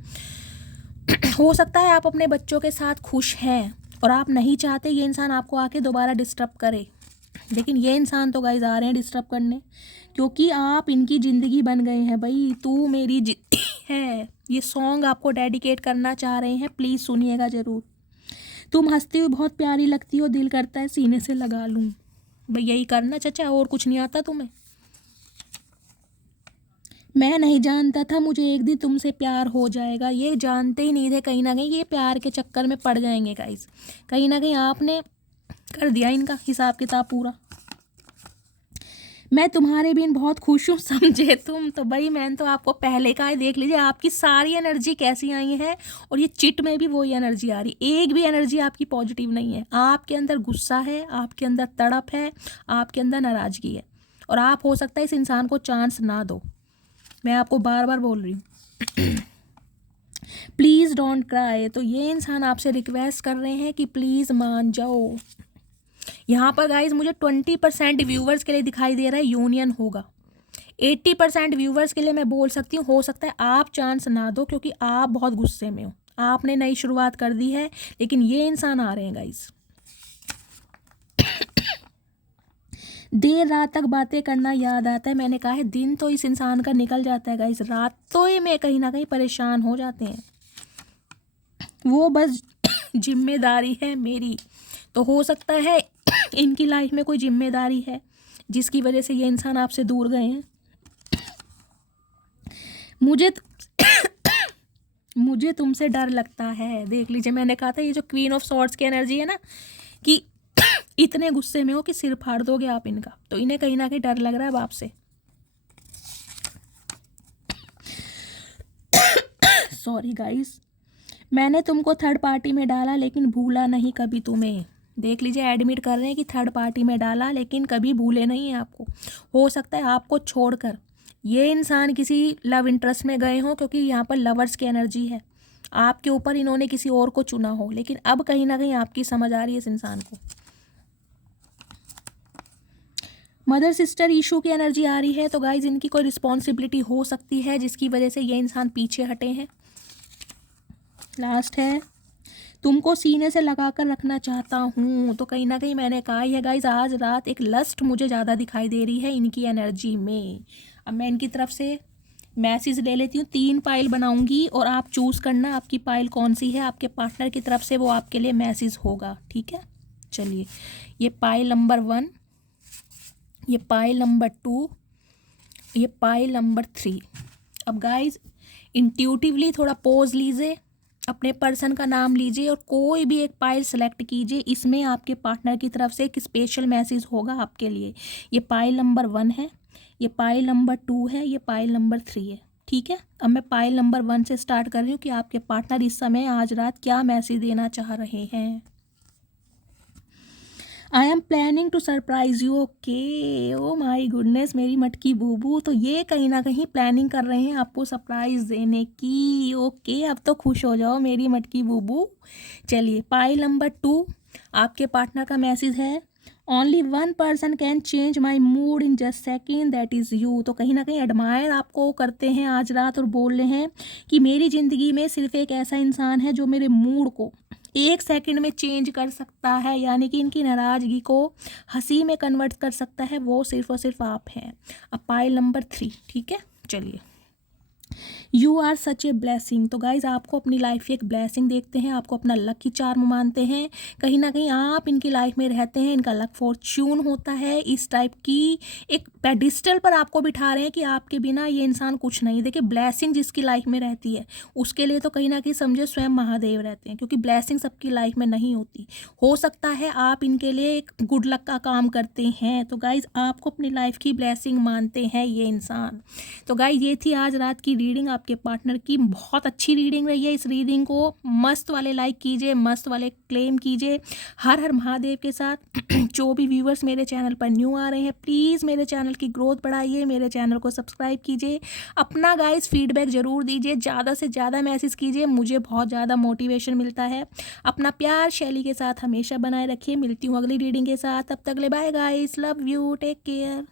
हो सकता है आप अपने बच्चों के साथ खुश हैं और आप नहीं चाहते ये इंसान आपको आके दोबारा डिस्टर्ब करे, लेकिन ये इंसान तो गाइज आ रहे हैं डिस्टर्ब करने, क्योंकि आप इनकी ज़िंदगी बन गए हैं। भाई तू मेरी है, ये सॉन्ग आपको डेडिकेट करना चाह रहे हैं, प्लीज़ सुनिएगा ज़रूर। तुम हंसती हुई बहुत प्यारी लगती हो, दिल करता है सीने से लगा लूँ। भाई यही करना चाचा, और कुछ नहीं आता तुम्हें। मैं नहीं जानता था मुझे एक दिन तुमसे प्यार हो जाएगा। ये जानते ही नहीं थे कहीं ना कहीं ये प्यार के चक्कर में पड़ जाएंगे गाइस। कहीं ना कहीं आपने कर दिया इनका हिसाब किताब पूरा। मैं तुम्हारे बिन बहुत खुश हूँ, समझे तुम। तो भाई मैंने तो आपको पहले कहा है, देख लीजिए आपकी सारी एनर्जी कैसी आई है, और ये चिट में भी वही एनर्जी आ रही। एक भी एनर्जी आपकी पॉजिटिव नहीं है। आपके अंदर गुस्सा है, आपके अंदर तड़प है, आपके अंदर नाराज़गी है, और आप हो सकता है इस इंसान को चांस ना दो। मैं आपको बार बार बोल रही हूँ। Please don't cry. तो ये इंसान आपसे रिक्वेस्ट कर रहे हैं कि प्लीज़ मान जाओ। यहाँ पर गाइज मुझे 20% व्यूवर्स के लिए दिखाई दे रहा है यूनियन होगा। 80% व्यूवर्स के लिए मैं बोल सकती हूँ हो सकता है आप चांस ना दो, क्योंकि आप बहुत गुस्से में हो, आपने नई शुरुआत कर दी है, लेकिन ये इंसान आ रहे हैं गाइज। देर रात तक बातें करना याद आता है। मैंने कहा है दिन तो इस इंसान का निकल जाता है गाइज, रातों में कहीं ना कहीं परेशान हो जाते हैं। वो बस जिम्मेदारी है मेरी। तो हो सकता है इनकी लाइफ में कोई जिम्मेदारी है जिसकी वजह से ये इंसान आपसे दूर गए हैं। मुझे तुमसे डर लगता है। देख लीजिए मैंने कहा था ये जो क्वीन ऑफ सॉर्ड्स की एनर्जी है ना, कि इतने गुस्से में हो कि सिर फाड़ दोगे आप इनका। तो इन्हें कहीं ना कहीं डर लग रहा है अब आपसे। सॉरी गाइस, मैंने तुमको थर्ड पार्टी में डाला लेकिन भूला नहीं कभी तुम्हें। देख लीजिए एडमिट कर रहे हैं कि थर्ड पार्टी में डाला लेकिन कभी भूले नहीं हैं आपको। हो सकता है आपको छोड़कर ये इंसान किसी लव इंटरेस्ट में गए हों, क्योंकि यहाँ पर लवर्स की एनर्जी है। आपके ऊपर इन्होंने किसी और को चुना हो, लेकिन अब कहीं ना कहीं आपकी समझ आ रही है इस इंसान को। मदर सिस्टर इशू की एनर्जी आ रही है। तो गाइज इनकी कोई रिस्पॉन्सिबिलिटी हो सकती है जिसकी वजह से ये इंसान पीछे हटे हैं। लास्ट है, तुमको सीने से लगा कर रखना चाहता हूँ। तो कहीं ना कहीं मैंने कहा है गाइज आज रात एक लस्ट मुझे ज़्यादा दिखाई दे रही है इनकी एनर्जी में। अब मैं इनकी तरफ से मैसेज ले लेती हूँ, 3 पाइल बनाऊंगी और आप चूज़ करना आपकी पाइल कौन सी है, आपके पार्टनर की तरफ से वो आपके लिए मैसेज होगा, ठीक है। चलिए, ये पाइल नंबर 1, ये पाइल नंबर 2, ये पाइल नंबर 3। अब गाइज इंट्यूटिवली थोड़ा पॉज लीजिए, अपने पर्सन का नाम लीजिए और कोई भी एक पाइल सेलेक्ट कीजिए। इसमें आपके पार्टनर की तरफ से एक स्पेशल मैसेज होगा आपके लिए। ये पाइल नंबर 1 है, ये पाइल नंबर 2 है, ये पाइल नंबर 3 है, ठीक है। अब मैं पाइल नंबर 1 से स्टार्ट कर रही हूँ कि आपके पार्टनर इस समय आज रात क्या मैसेज देना चाह रहे हैं। I am planning to surprise you. Okay, oh my goodness, मेरी मटकी बूबू, तो ये कहीं ना कहीं प्लानिंग कर रहे हैं आपको सरप्राइज देने की। ओके, अब तो खुश हो जाओ मेरी मटकी बूबू। चलिए, पाइल नंबर 2, आपके पार्टनर का मैसेज है, only 1 person can change my mood in just second, that is you. तो कहीं ना कहीं एडमायर आपको करते हैं आज रात और बोल रहे हैं कि मेरी ज़िंदगी में सिर्फ एक ऐसा इंसान है जो मेरे मूड को 1 सेकंड में चेंज कर सकता है, यानी कि इनकी नाराज़गी को हंसी में कन्वर्ट कर सकता है, वो सिर्फ और सिर्फ आप हैं। अब पाइल नंबर 3, ठीक है। चलिए, you are such a blessing. तो गाइज आपको अपनी लाइफ की एक ब्लेसिंग देखते हैं, आपको अपना लकी चार्म मानते हैं, कहीं ना कहीं आप इनकी लाइफ में रहते हैं, इनका लक फॉर्च्यून होता है। इस टाइप की एक पेडिस्टल पर आपको बिठा रहे हैं कि आपके बिना ये इंसान कुछ नहीं। देखिए, ब्लेसिंग जिसकी लाइफ में रहती है उसके लिए तो कहीं ना कहीं समझे स्वयं महादेव रहते हैं, क्योंकि ब्लेसिंग सबकी लाइफ में नहीं होती। हो सकता है आप इनके लिए एक गुड लक का काम करते हैं। तो गाइज आपको अपनी लाइफ की ब्लेसिंग मानते हैं ये इंसान। तो गाइज ये थी आज रात की रीडिंग आपके पार्टनर की। बहुत अच्छी रीडिंग रही है। इस रीडिंग को मस्त वाले लाइक कीजिए, मस्त वाले क्लेम कीजिए। हर हर महादेव के साथ जो भी व्यूवर्स मेरे चैनल पर न्यू आ रहे हैं, प्लीज़ मेरे चैनल की ग्रोथ बढ़ाइए, मेरे चैनल को सब्सक्राइब कीजिए। अपना गाइस फीडबैक ज़रूर दीजिए, ज़्यादा से ज़्यादा मैसेज कीजिए, मुझे बहुत ज़्यादा मोटिवेशन मिलता है। अपना प्यार शैली के साथ हमेशा बनाए रखिए। मिलती हूँ अगली रीडिंग के साथ, तब तक ले bye guys, love you, take care.